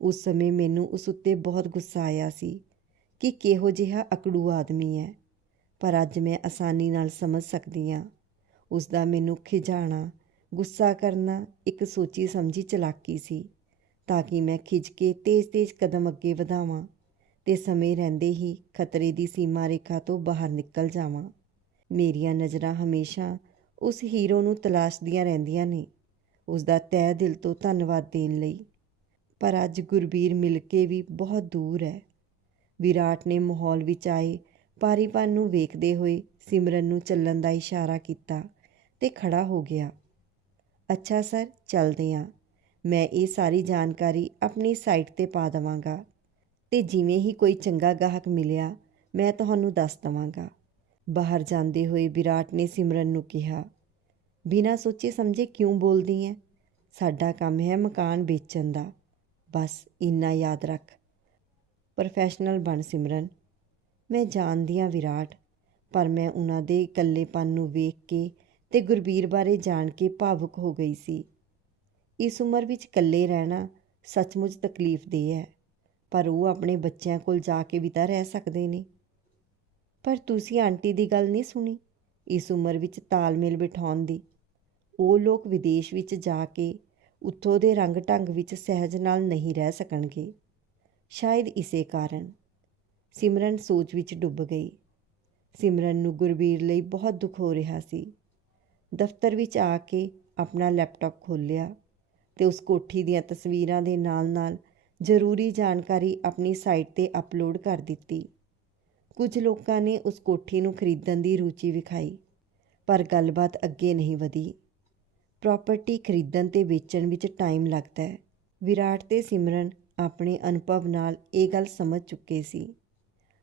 ਉਸ ਸਮੇਂ ਮੈਨੂੰ ਉਸ ਉੱਤੇ ਬਹੁਤ ਗੁੱਸਾ ਆਇਆ ਸੀ ਕਿ ਕਿਹੋ ਜਿਹਾ ਅਕੜੂ ਆਦਮੀ ਹੈ, ਪਰ ਅੱਜ ਮੈਂ ਆਸਾਨੀ ਨਾਲ ਸਮਝ ਸਕਦੀ ਹਾਂ। ਉਸ ਦਾ ਮੈਨੂੰ ਖਿਜਾਣਾ ਗੁੱਸਾ ਕਰਨਾ ਇੱਕ ਸੋਚੀ ਸਮਝੀ ਚਲਾਕੀ ਸੀ। ਤਾਂ ਕਿ ਮੈਂ ਖਿੱਚ ਕੇ ਤੇਜ਼-ਤੇਜ਼ ਕਦਮ ਅੱਗੇ ਵਧਾਵਾਂ ਤੇ ਸਮੇਂ ਰਹਿੰਦੇ ਹੀ ਖਤਰੇ ਦੀ ਸੀਮਾ ਰੇਖਾ ਤੋਂ ਬਾਹਰ ਨਿਕਲ ਜਾਵਾਂ। ਮੇਰੀਆਂ ਨਜ਼ਰਾਂ ਹਮੇਸ਼ਾ ਉਸ ਹੀਰੋ ਨੂੰ ਤਲਾਸ਼ਦੀਆਂ ਰਹਿੰਦੀਆਂ ਨੇ, ਉਸ ਦਾ ਤਹਿ ਦਿਲ ਤੋਂ ਧੰਨਵਾਦ ਦੇਣ ਲਈ। ਪਰ ਅੱਜ ਗੁਰਬੀਰ ਮਿਲ ਕੇ ਵੀ ਬਹੁਤ ਦੂਰ ਹੈ। ਵਿਰਾਟ ਨੇ ਮਾਹੌਲ ਵਿੱਚ ਆਏ ਪਾਰੀਪਨ ਨੂੰ ਵੇਖਦੇ ਹੋਏ ਸਿਮਰਨ ਨੂੰ ਚੱਲਣ ਦਾ ਇਸ਼ਾਰਾ ਕੀਤਾ ਤੇ ਖੜਾ ਹੋ ਗਿਆ। ਅੱਛਾ ਸਰ, ਚੱਲਦੇ ਹਾਂ ਮੈਂ ਇਹ ਸਾਰੀ ਜਾਣਕਾਰੀ ਆਪਣੀ ਸਾਈਟ ਤੇ ਪਾ ਦਵਾਂਗਾ ਤੇ ਜਿਵੇਂ ਹੀ ਕੋਈ ਚੰਗਾ ਗਾਹਕ ਮਿਲਿਆ, ਮੈਂ ਤੁਹਾਨੂੰ ਦੱਸ ਦਵਾਂਗਾ। ਬਾਹਰ ਜਾਂਦੇ ਹੋਏ ਵਿਰਾਟ ਨੇ ਸਿਮਰਨ ਨੂੰ ਕਿਹਾ, ਬਿਨਾਂ ਸੋਚੇ ਸਮਝੇ ਕਿਉਂ ਬੋਲਦੀ ਐ? ਸਾਡਾ ਕੰਮ ਹੈ ਮਕਾਨ ਵੇਚਣ ਦਾ। ਬਸ ਇੰਨਾ ਯਾਦ ਰੱਖ। ਪ੍ਰੋਫੈਸ਼ਨਲ ਬਣ ਸਿਮਰਨ। ਮੈਂ ਜਾਣਦੀ ਹਾਂ ਵਿਰਾਟ, ਪਰ ਮੈਂ ਉਹਨਾਂ ਦੇ ਇਕੱਲੇਪਨ ਨੂੰ ਵੇਖ ਕੇ ਤੇ ਗੁਰਬੀਰ ਬਾਰੇ ਜਾਣ ਕੇ ਭਾਵੁਕ ਹੋ ਗਈ ਸੀ। ਇਸ ਉਮਰ ਵਿੱਚ ਇਕੱਲੇ ਰਹਿਣਾ ਸੱਚਮੁੱਚ ਤਕਲੀਫਦੇਹ ਹੈ, ਪਰ ਉਹ ਆਪਣੇ ਬੱਚਿਆਂ ਕੋਲ ਜਾ ਕੇ ਵੀ ਤਾਂ ਰਹਿ ਸਕਦੇ ਨੇ। ਪਰ ਤੁਸੀਂ ਆਂਟੀ ਦੀ ਗੱਲ ਨਹੀਂ ਸੁਣੀ ਇਸ ਉਮਰ ਵਿੱਚ ਤਾਲਮੇਲ ਬਿਠਾਉਣ ਦੀ? ਉਹ ਲੋਕ ਵਿਦੇਸ਼ ਵਿੱਚ ਜਾ ਕੇ ਉੱਥੋਂ ਦੇ ਰੰਗ ਢੰਗ ਵਿੱਚ ਸਹਿਜ ਨਾਲ ਨਹੀਂ ਰਹਿ ਸਕਣਗੇ। ਸ਼ਾਇਦ ਇਸੇ ਕਾਰਨ। ਸਿਮਰਨ ਸੋਚ ਵਿੱਚ ਡੁੱਬ ਗਈ। ਸਿਮਰਨ ਨੂੰ ਗੁਰਬੀਰ ਲਈ ਬਹੁਤ ਦੁੱਖ ਹੋ ਰਿਹਾ ਸੀ। ਦਫ਼ਤਰ ਵਿੱਚ ਆ ਕੇ ਆਪਣਾ ਲੈਪਟਾਪ ਖੋਲ੍ਹਿਆ। ਤੇ ਉਸ ਕੋਠੀ ਦੀਆਂ ਤਸਵੀਰਾਂ ਦੇ ਨਾਲ-ਨਾਲ ਜ਼ਰੂਰੀ ਜਾਣਕਾਰੀ ਆਪਣੀ ਸਾਈਟ ਤੇ ਅਪਲੋਡ ਕਰ ਦਿੱਤੀ। ਕੁਝ ਲੋਕਾਂ ਨੇ ਉਸ ਕੋਠੀ ਨੂੰ ਖਰੀਦਣ ਦੀ ਰੁਚੀ ਵਿਖਾਈ, ਪਰ ਗੱਲਬਾਤ ਅੱਗੇ ਨਹੀਂ ਵਧੀ। ਪ੍ਰਾਪਰਟੀ ਖਰੀਦਣ ਤੇ ਵੇਚਣ ਵਿੱਚ ਟਾਈਮ ਲੱਗਦਾ ਹੈ। ਵਿਰਾਟ ਤੇ ਸਿਮਰਨ ਆਪਣੇ ਅਨੁਭਵ ਨਾਲ ਇਹ ਗੱਲ ਸਮਝ ਚੁੱਕੇ ਸੀ,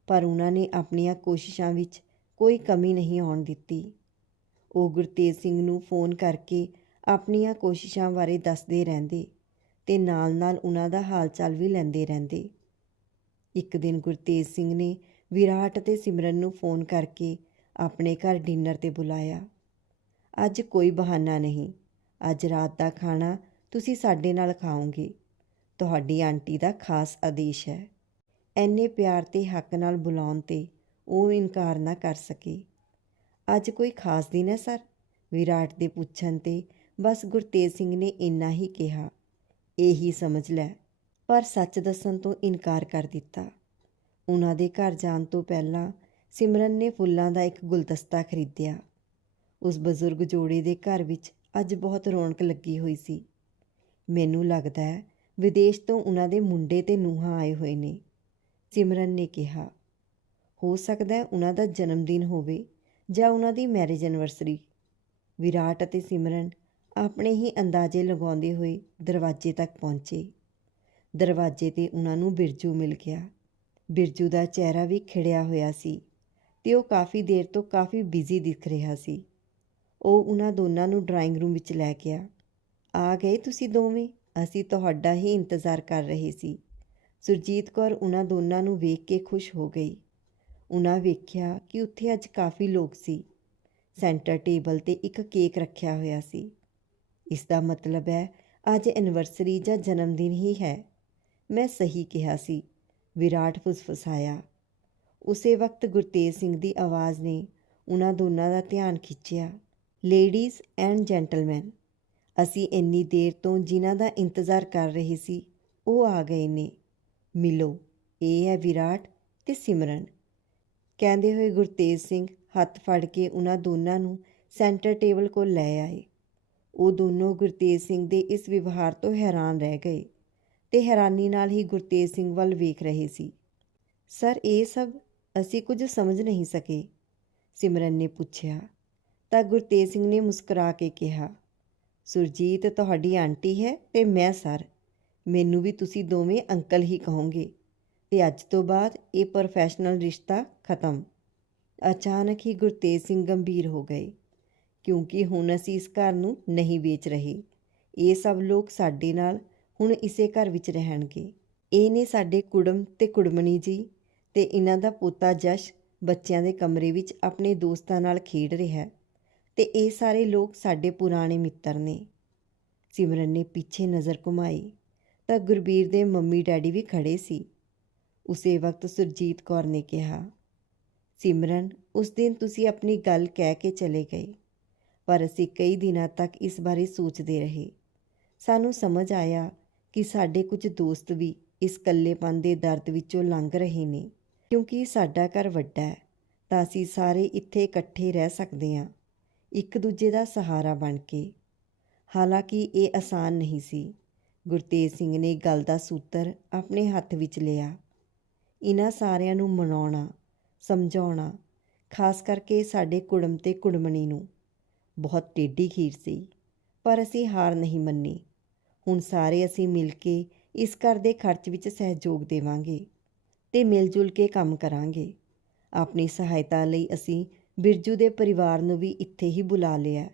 ਪਰ ਉਹਨਾਂ ਨੇ ਆਪਣੀਆਂ ਕੋਸ਼ਿਸ਼ਾਂ ਵਿੱਚ ਕੋਈ ਕਮੀ ਨਹੀਂ ਆਉਣ ਦਿੱਤੀ। ਉਹ ਗੁਰਤੇਜ ਸਿੰਘ ਨੂੰ ਫੋਨ ਕਰਕੇ ਆਪਣੀਆਂ ਕੋਸ਼ਿਸ਼ਾਂ ਬਾਰੇ ਦੱਸਦੇ ਰਹਿੰਦੇ ਤੇ ਨਾਲ-ਨਾਲ ਉਹਨਾਂ ਦਾ ਹਾਲ-ਚਾਲ ਵੀ ਲੈਂਦੇ ਰਹਿੰਦੇ। ਇੱਕ ਦਿਨ ਗੁਰਤੇਜ ਸਿੰਘ ਨੇ ਵਿਰਾਟ ਤੇ ਸਿਮਰਨ ਨੂੰ ਫੋਨ ਕਰਕੇ ਆਪਣੇ ਘਰ ਡਿਨਰ ਤੇ ਬੁਲਾਇਆ। ਅੱਜ ਕੋਈ ਬਹਾਨਾ ਨਹੀਂ। ਅੱਜ ਰਾਤ ਦਾ ਖਾਣਾ ਤੁਸੀਂ ਸਾਡੇ ਨਾਲ ਖਾਓਗੇ। ਤੁਹਾਡੀ ਆਂਟੀ ਦਾ ਖਾਸ ਆਦੇਸ਼ ਹੈ। ਐਨੇ ਪਿਆਰ ਤੇ ਹੱਕ ਨਾਲ ਬੁਲਾਉਣ ਤੇ ਉਹ ਇਨਕਾਰ ਨਾ ਕਰ ਸਕੇ। ਅੱਜ ਕੋਈ ਖਾਸ ਦਿਨ ਹੈ, ਸਰ? ਵਿਰਾਟ ਦੇ ਪੁੱਛਣ ਤੇ ਬਸ ਗੁਰਤੇਜ ਸਿੰਘ ਨੇ ਇੰਨਾ ਹੀ ਕਿਹਾ। ਇਹੀ ਸਮਝ ਲੈ। ਪਰ ਸੱਚ ਦੱਸਣ ਤੋਂ ਇਨਕਾਰ ਕਰ ਦਿੱਤਾ। ਉਹਨਾਂ ਦੇ ਘਰ ਜਾਣ ਤੋਂ ਪਹਿਲਾਂ ਸਿਮਰਨ ਨੇ ਫੁੱਲਾਂ ਦਾ ਇੱਕ ਗੁਲਦਸਤਾ ਖਰੀਦਿਆ। ਉਸ ਬਜ਼ੁਰਗ ਜੋੜੇ ਦੇ ਘਰ ਵਿੱਚ ਅੱਜ ਬਹੁਤ ਰੌਣਕ ਲੱਗੀ ਹੋਈ ਸੀ। ਮੈਨੂੰ ਲੱਗਦਾ ਹੈ ਵਿਦੇਸ਼ ਤੋਂ ਉਹਨਾਂ ਦੇ ਮੁੰਡੇ ਤੇ ਨੂੰਹਾਂ ਆਏ ਹੋਏ ਨੇ। ਸਿਮਰਨ ਨੇ ਕਿਹਾ, ਹੋ ਸਕਦਾ ਹੈ ਉਹਨਾਂ ਦਾ ਜਨਮ ਦਿਨ ਹੋਵੇ ਜਾਂ ਉਹਨਾਂ ਦੀ ਮੈਰਿਜ ਐਨਵਰਸਰੀ। ਵਿਰਾਟ ਅਤੇ ਸਿਮਰਨ ਆਪਣੇ ਹੀ ਅੰਦਾਜ਼ੇ ਲਗਾਉਂਦੇ ਹੋਏ ਦਰਵਾਜ਼ੇ ਤੱਕ ਪਹੁੰਚੇ। ਦਰਵਾਜ਼ੇ ਤੇ ਉਹਨਾਂ ਨੂੰ ਬਿਰਜੂ ਮਿਲ ਗਿਆ। ਬਿਰਜੂ ਦਾ ਚਿਹਰਾ ਵੀ ਖਿੜਿਆ ਹੋਇਆ ਸੀ ਤੇ ਉਹ ਕਾਫੀ ਦੇਰ ਤੋਂ ਕਾਫੀ ਬਿਜ਼ੀ ਦਿਖ ਰਿਹਾ ਸੀ। ਉਹ ਉਹਨਾਂ ਦੋਨਾਂ ਨੂੰ ਡਰਾਇੰਗ ਰੂਮ ਵਿੱਚ ਲੈ ਗਿਆ। ਆ ਗਏ ਤੁਸੀਂ ਦੋਵੇਂ? ਅਸੀਂ ਤੁਹਾਡਾ ਹੀ ਇੰਤਜ਼ਾਰ ਕਰ ਰਹੇ ਸੀ। ਸੁਰਜੀਤ ਕੌਰ ਉਹਨਾਂ ਦੋਨਾਂ ਨੂੰ ਵੇਖ ਕੇ ਖੁਸ਼ ਹੋ ਗਈ। ਉਹਨਾਂ ਵੇਖਿਆ ਕਿ ਉੱਥੇ ਅੱਜ ਕਾਫੀ ਲੋਕ ਸੀ। ਸੈਂਟਰ ਟੇਬਲ ਤੇ ਇੱਕ ਕੇਕ ਰੱਖਿਆ ਹੋਇਆ ਸੀ। ਇਸ ਦਾ ਮਤਲਬ ਹੈ, ਅੱਜ ਐਨਵਰਸਰੀ ਜਾਂ ਜਨਮ ਦਿਨ ਹੀ ਹੈ। ਮੈਂ ਸਹੀ ਕਿਹਾ ਸੀ। ਵਿਰਾਟ ਫੁਸਫਸਾਇਆ ਉਸੇ ਵਕਤ ਗੁਰਤੇਜ ਸਿੰਘ ਦੀ ਆਵਾਜ਼ ਨੇ ਉਹਨਾਂ ਦੋਨਾਂ ਦਾ ਧਿਆਨ ਖਿੱਚਿਆ। ਲੇਡੀਜ਼ ਐਂਡ ਜੈਂਟਲਮੈਨ ਅਸੀਂ ਇੰਨੀ ਦੇਰ ਤੋਂ ਜਿਨ੍ਹਾਂ ਦਾ ਇੰਤਜ਼ਾਰ ਕਰ ਰਹੇ ਸੀ, ਉਹ ਆ ਗਏ ਨੇ। ਮਿਲੋ, ਇਹ ਹੈ ਵਿਰਾਟ ਤੇ ਸਿਮਰਨ। ਕਹਿੰਦੇ ਹੋਏ ਗੁਰਤੇਜ ਸਿੰਘ ਹੱਥ ਫੜ ਕੇ ਉਹਨਾਂ ਦੋਨਾਂ ਨੂੰ ਸੈਂਟਰ ਟੇਬਲ ਕੋਲ ਲੈ ਆਏ। ਉਹ ਦੋਨੋਂ ਗੁਰਤੇਜ ਸਿੰਘ ਦੇ ਇਸ ਵਿਵਹਾਰ ਤੋਂ ਹੈਰਾਨ ਰਹਿ ਗਏ ਤੇ ਹੈਰਾਨੀ ਨਾਲ ਹੀ ਗੁਰਤੇਜ ਸਿੰਘ ਵੱਲ ਵੇਖ ਰਹੇ ਸੀ। ਸਰ, ਇਹ ਸਭ ਅਸੀਂ ਕੁਝ ਸਮਝ ਨਹੀਂ ਸਕੇ, ਸਿਮਰਨ ਨੇ ਪੁੱਛਿਆ। ਤਾਂ ਗੁਰਤੇਜ ਸਿੰਘ ਨੇ ਮੁਸਕਰਾ ਕੇ ਕਿਹਾ, ਸੁਰਜੀਤ, ਤੁਹਾਡੀ ਆਂਟੀ ਹੈ ਤੇ ਮੈਂ, ਸਰ। ਮੈਨੂੰ ਵੀ ਤੁਸੀਂ ਦੋਵੇਂ ਅੰਕਲ ਹੀ ਕਹੋਗੇ। ਤੇ ਅੱਜ ਤੋਂ ਬਾਅਦ ਇਹ ਪ੍ਰੋਫੈਸ਼ਨਲ ਰਿਸ਼ਤਾ ਖਤਮ। ਅਚਾਨਕ ਹੀ ਗੁਰਤੇਜ ਸਿੰਘ ਗੰਭੀਰ ਹੋ ਗਏ। ਕਿਉਂਕਿ ਹੁਣ ਅਸੀਂ ਇਸ ਘਰ ਨੂੰ ਨਹੀਂ ਵੇਚ ਰਹੇ। ਇਹ ਸਭ ਲੋਕ ਸਾਡੇ ਨਾਲ ਹੁਣ ਇਸੇ ਘਰ ਵਿੱਚ ਰਹਿਣਗੇ। ਇਹ ਨੇ ਸਾਡੇ ਕੁੜਮ ਤੇ ਕੁੜਮਣੀ ਜੀ ਤੇ ਇਹਨਾਂ ਦਾ ਪੋਤਾ ਜਸ਼ ਬੱਚਿਆਂ ਦੇ ਕਮਰੇ ਵਿੱਚ ਆਪਣੇ ਦੋਸਤਾਂ ਨਾਲ ਖੇਡ ਰਿਹਾ ਹੈ ਤੇ ਇਹ ਸਾਰੇ ਲੋਕ ਸਾਡੇ ਪੁਰਾਣੇ ਮਿੱਤਰ ਨੇ। ਸਿਮਰਨ ਨੇ ਪਿੱਛੇ ਨਜ਼ਰ ਘੁਮਾਈ ਤਾਂ ਗੁਰਬੀਰ ਦੇ ਮੰਮੀ ਡੈਡੀ ਵੀ ਖੜੇ ਸੀ। ਉਸੇ ਵਕਤ ਸੁਰਜੀਤ ਕੌਰ ਨੇ ਕਿਹਾ, ਸਿਮਰਨ, ਉਸ ਦਿਨ ਤੁਸੀਂ ਆਪਣੀ ਗੱਲ ਕਹਿ ਕੇ ਚਲੇ ਗਏ। ਪਰ ਅਸੀਂ ਕਈ ਦਿਨਾਂ ਤੱਕ ਇਸ ਬਾਰੇ ਸੋਚਦੇ ਰਹੇ। ਸਾਨੂੰ ਸਮਝ ਆਇਆ ਕਿ ਸਾਡੇ ਕੁਝ ਦੋਸਤ ਵੀ ਇਸ ਇਕੱਲੇਪਨ ਦੇ ਦਰਦ ਵਿੱਚੋਂ ਲੰਘ ਰਹੇ ਨੇ। ਕਿਉਂਕਿ ਸਾਡਾ ਘਰ ਵੱਡਾ ਹੈ, ਤਾਂ ਅਸੀਂ ਸਾਰੇ ਇੱਥੇ ਇਕੱਠੇ ਰਹਿ ਸਕਦੇ ਹਾਂ, ਇੱਕ ਦੂਜੇ ਦਾ ਸਹਾਰਾ ਬਣ ਕੇ। ਹਾਲਾਂਕਿ ਇਹ ਆਸਾਨ ਨਹੀਂ ਸੀ। ਗੁਰਤੇਜ ਸਿੰਘ ਨੇ ਗੱਲ ਦਾ ਸੂਤਰ ਆਪਣੇ ਹੱਥ ਵਿੱਚ ਲਿਆ। ਇਹਨਾਂ ਸਾਰਿਆਂ ਨੂੰ ਮਨਾਉਣਾ, ਸਮਝਾਉਣਾ, ਖਾਸ ਕਰਕੇ ਸਾਡੇ ਕੁੜਮ ਤੇ ਕੁੜਮਣੀ ਨੂੰ। ਬਹੁਤ ਟੇਢੀ ਖੀਰ ਸੀ, ਪਰ ਅਸੀਂ ਹਾਰ ਨਹੀਂ ਮੰਨੀ। ਹੁਣ ਸਾਰੇ ਅਸੀਂ ਮਿਲ ਕੇ ਇਸ ਘਰ ਦੇ ਖਰਚ ਵਿੱਚ ਸਹਿਯੋਗ ਦੇਵਾਂਗੇ ਤੇ ਮਿਲ ਜੁਲ ਕੇ ਕੰਮ ਕਰਾਂਗੇ। ਆਪਣੀ ਸਹਾਇਤਾ ਲਈ ਅਸੀਂ ਬਿਰਜੂ ਦੇ ਪਰਿਵਾਰ ਨੂੰ ਵੀ ਇੱਥੇ ਹੀ ਬੁਲਾ ਲਿਆ।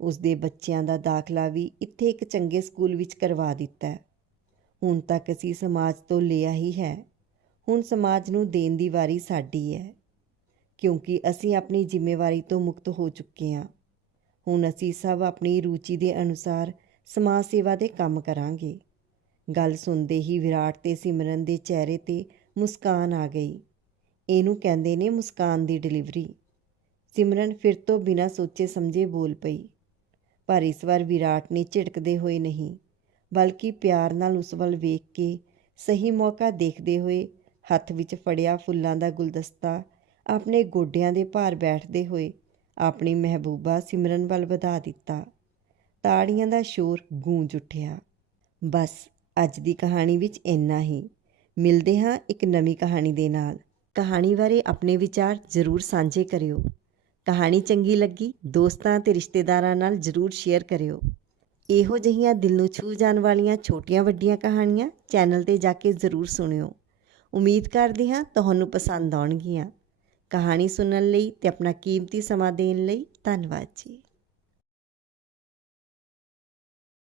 ਉਸ ਦੇ ਬੱਚਿਆਂ ਦਾ ਦਾਖਲਾ ਵੀ ਇੱਥੇ ਇੱਕ ਚੰਗੇ ਸਕੂਲ ਵਿੱਚ ਕਰਵਾ ਦਿੱਤਾ। ਹੁਣ ਤੱਕ ਅਸੀਂ ਸਮਾਜ ਤੋਂ ਲਿਆ ਹੀ ਹੈ। ਹੁਣ ਸਮਾਜ ਨੂੰ ਦੇਣ ਦੀ ਵਾਰੀ ਸਾਡੀ ਹੈ, ਕਿਉਂਕਿ ਅਸੀਂ ਆਪਣੀ ਜ਼ਿੰਮੇਵਾਰੀ ਤੋਂ ਮੁਕਤ ਹੋ ਚੁੱਕੇ ਹਾਂ। ਹੁਣ ਅਸੀਂ ਸਭ ਆਪਣੀ ਰੁਚੀ ਦੇ ਅਨੁਸਾਰ ਸਮਾਜ ਸੇਵਾ ਦੇ ਕੰਮ ਕਰਾਂਗੇ। ਗੱਲ ਸੁਣਦੇ ਹੀ ਵਿਰਾਟ ਤੇ ਸਿਮਰਨ ਦੇ ਚਿਹਰੇ ਤੇ ਮੁਸਕਾਨ ਆ ਗਈ। ਇਹਨੂੰ ਕਹਿੰਦੇ ਨੇ ਮੁਸਕਾਨ ਦੀ ਡਿਲੀਵਰੀ। ਸਿਮਰਨ ਫਿਰ ਤੋਂ ਬਿਨਾਂ ਸੋਚੇ ਸਮਝੇ ਬੋਲ ਪਈ। ਪਰ ਇਸ ਵਾਰ ਵਿਰਾਟ ਨੇ ਝਿੜਕਦੇ ਹੋਏ ਨਹੀਂ, ਬਲਕਿ ਪਿਆਰ ਨਾਲ ਉਸ ਵੱਲ ਵੇਖ ਕੇ ਸਹੀ ਮੌਕਾ ਦੇਖਦੇ ਹੋਏ ਹੱਥ ਵਿੱਚ ਫੜਿਆ ਫੁੱਲਾਂ ਦਾ ਗੁਲਦਸਤਾ ਆਪਣੇ ਗੋਡਿਆਂ ਦੇ ਭਾਰ ਬੈਠਦੇ ਹੋਏ ਆਪਣੀ ਮਹਿਬੂਬਾ ਸਿਮਰਨ ਵੱਲ ਵਧਾ ਦਿੱਤਾ। ਤਾੜੀਆਂ ਦਾ ਸ਼ੋਰ ਗੂੰਜ ਉੱਠਿਆ। ਬਸ, ਅੱਜ ਦੀ ਕਹਾਣੀ ਵਿੱਚ ਇੰਨਾ ਹੀ। ਮਿਲਦੇ ਹਾਂ ਇੱਕ ਨਵੀਂ ਕਹਾਣੀ ਦੇ ਨਾਲ। ਕਹਾਣੀ ਬਾਰੇ ਆਪਣੇ ਵਿਚਾਰ ਜ਼ਰੂਰ ਸਾਂਝੇ ਕਰਿਓ। ਕਹਾਣੀ ਚੰਗੀ ਲੱਗੀ, ਦੋਸਤਾਂ ਤੇ ਰਿਸ਼ਤੇਦਾਰਾਂ ਨਾਲ ਜ਼ਰੂਰ ਸ਼ੇਅਰ ਕਰਿਓ। ਇਹੋ ਜਿਹੀਆਂ ਦਿਲ ਨੂੰ ਛੂ ਜਾਣ ਵਾਲੀਆਂ ਛੋਟੀਆਂ ਵੱਡੀਆਂ ਕਹਾਣੀਆਂ ਚੈਨਲ ਤੇ ਜਾ ਕੇ ਜ਼ਰੂਰ ਸੁਣਿਓ। ਉਮੀਦ ਕਰਦੀ ਹਾਂ ਤੁਹਾਨੂੰ ਪਸੰਦ ਆਉਣਗੀਆਂ। ਕਹਾਣੀ ਸੁਣਨ ਲਈ ਤੇ ਆਪਣਾ ਕੀਮਤੀ ਸਮਾਂ ਦੇਣ ਲਈ ਧੰਨਵਾਦ ਜੀ।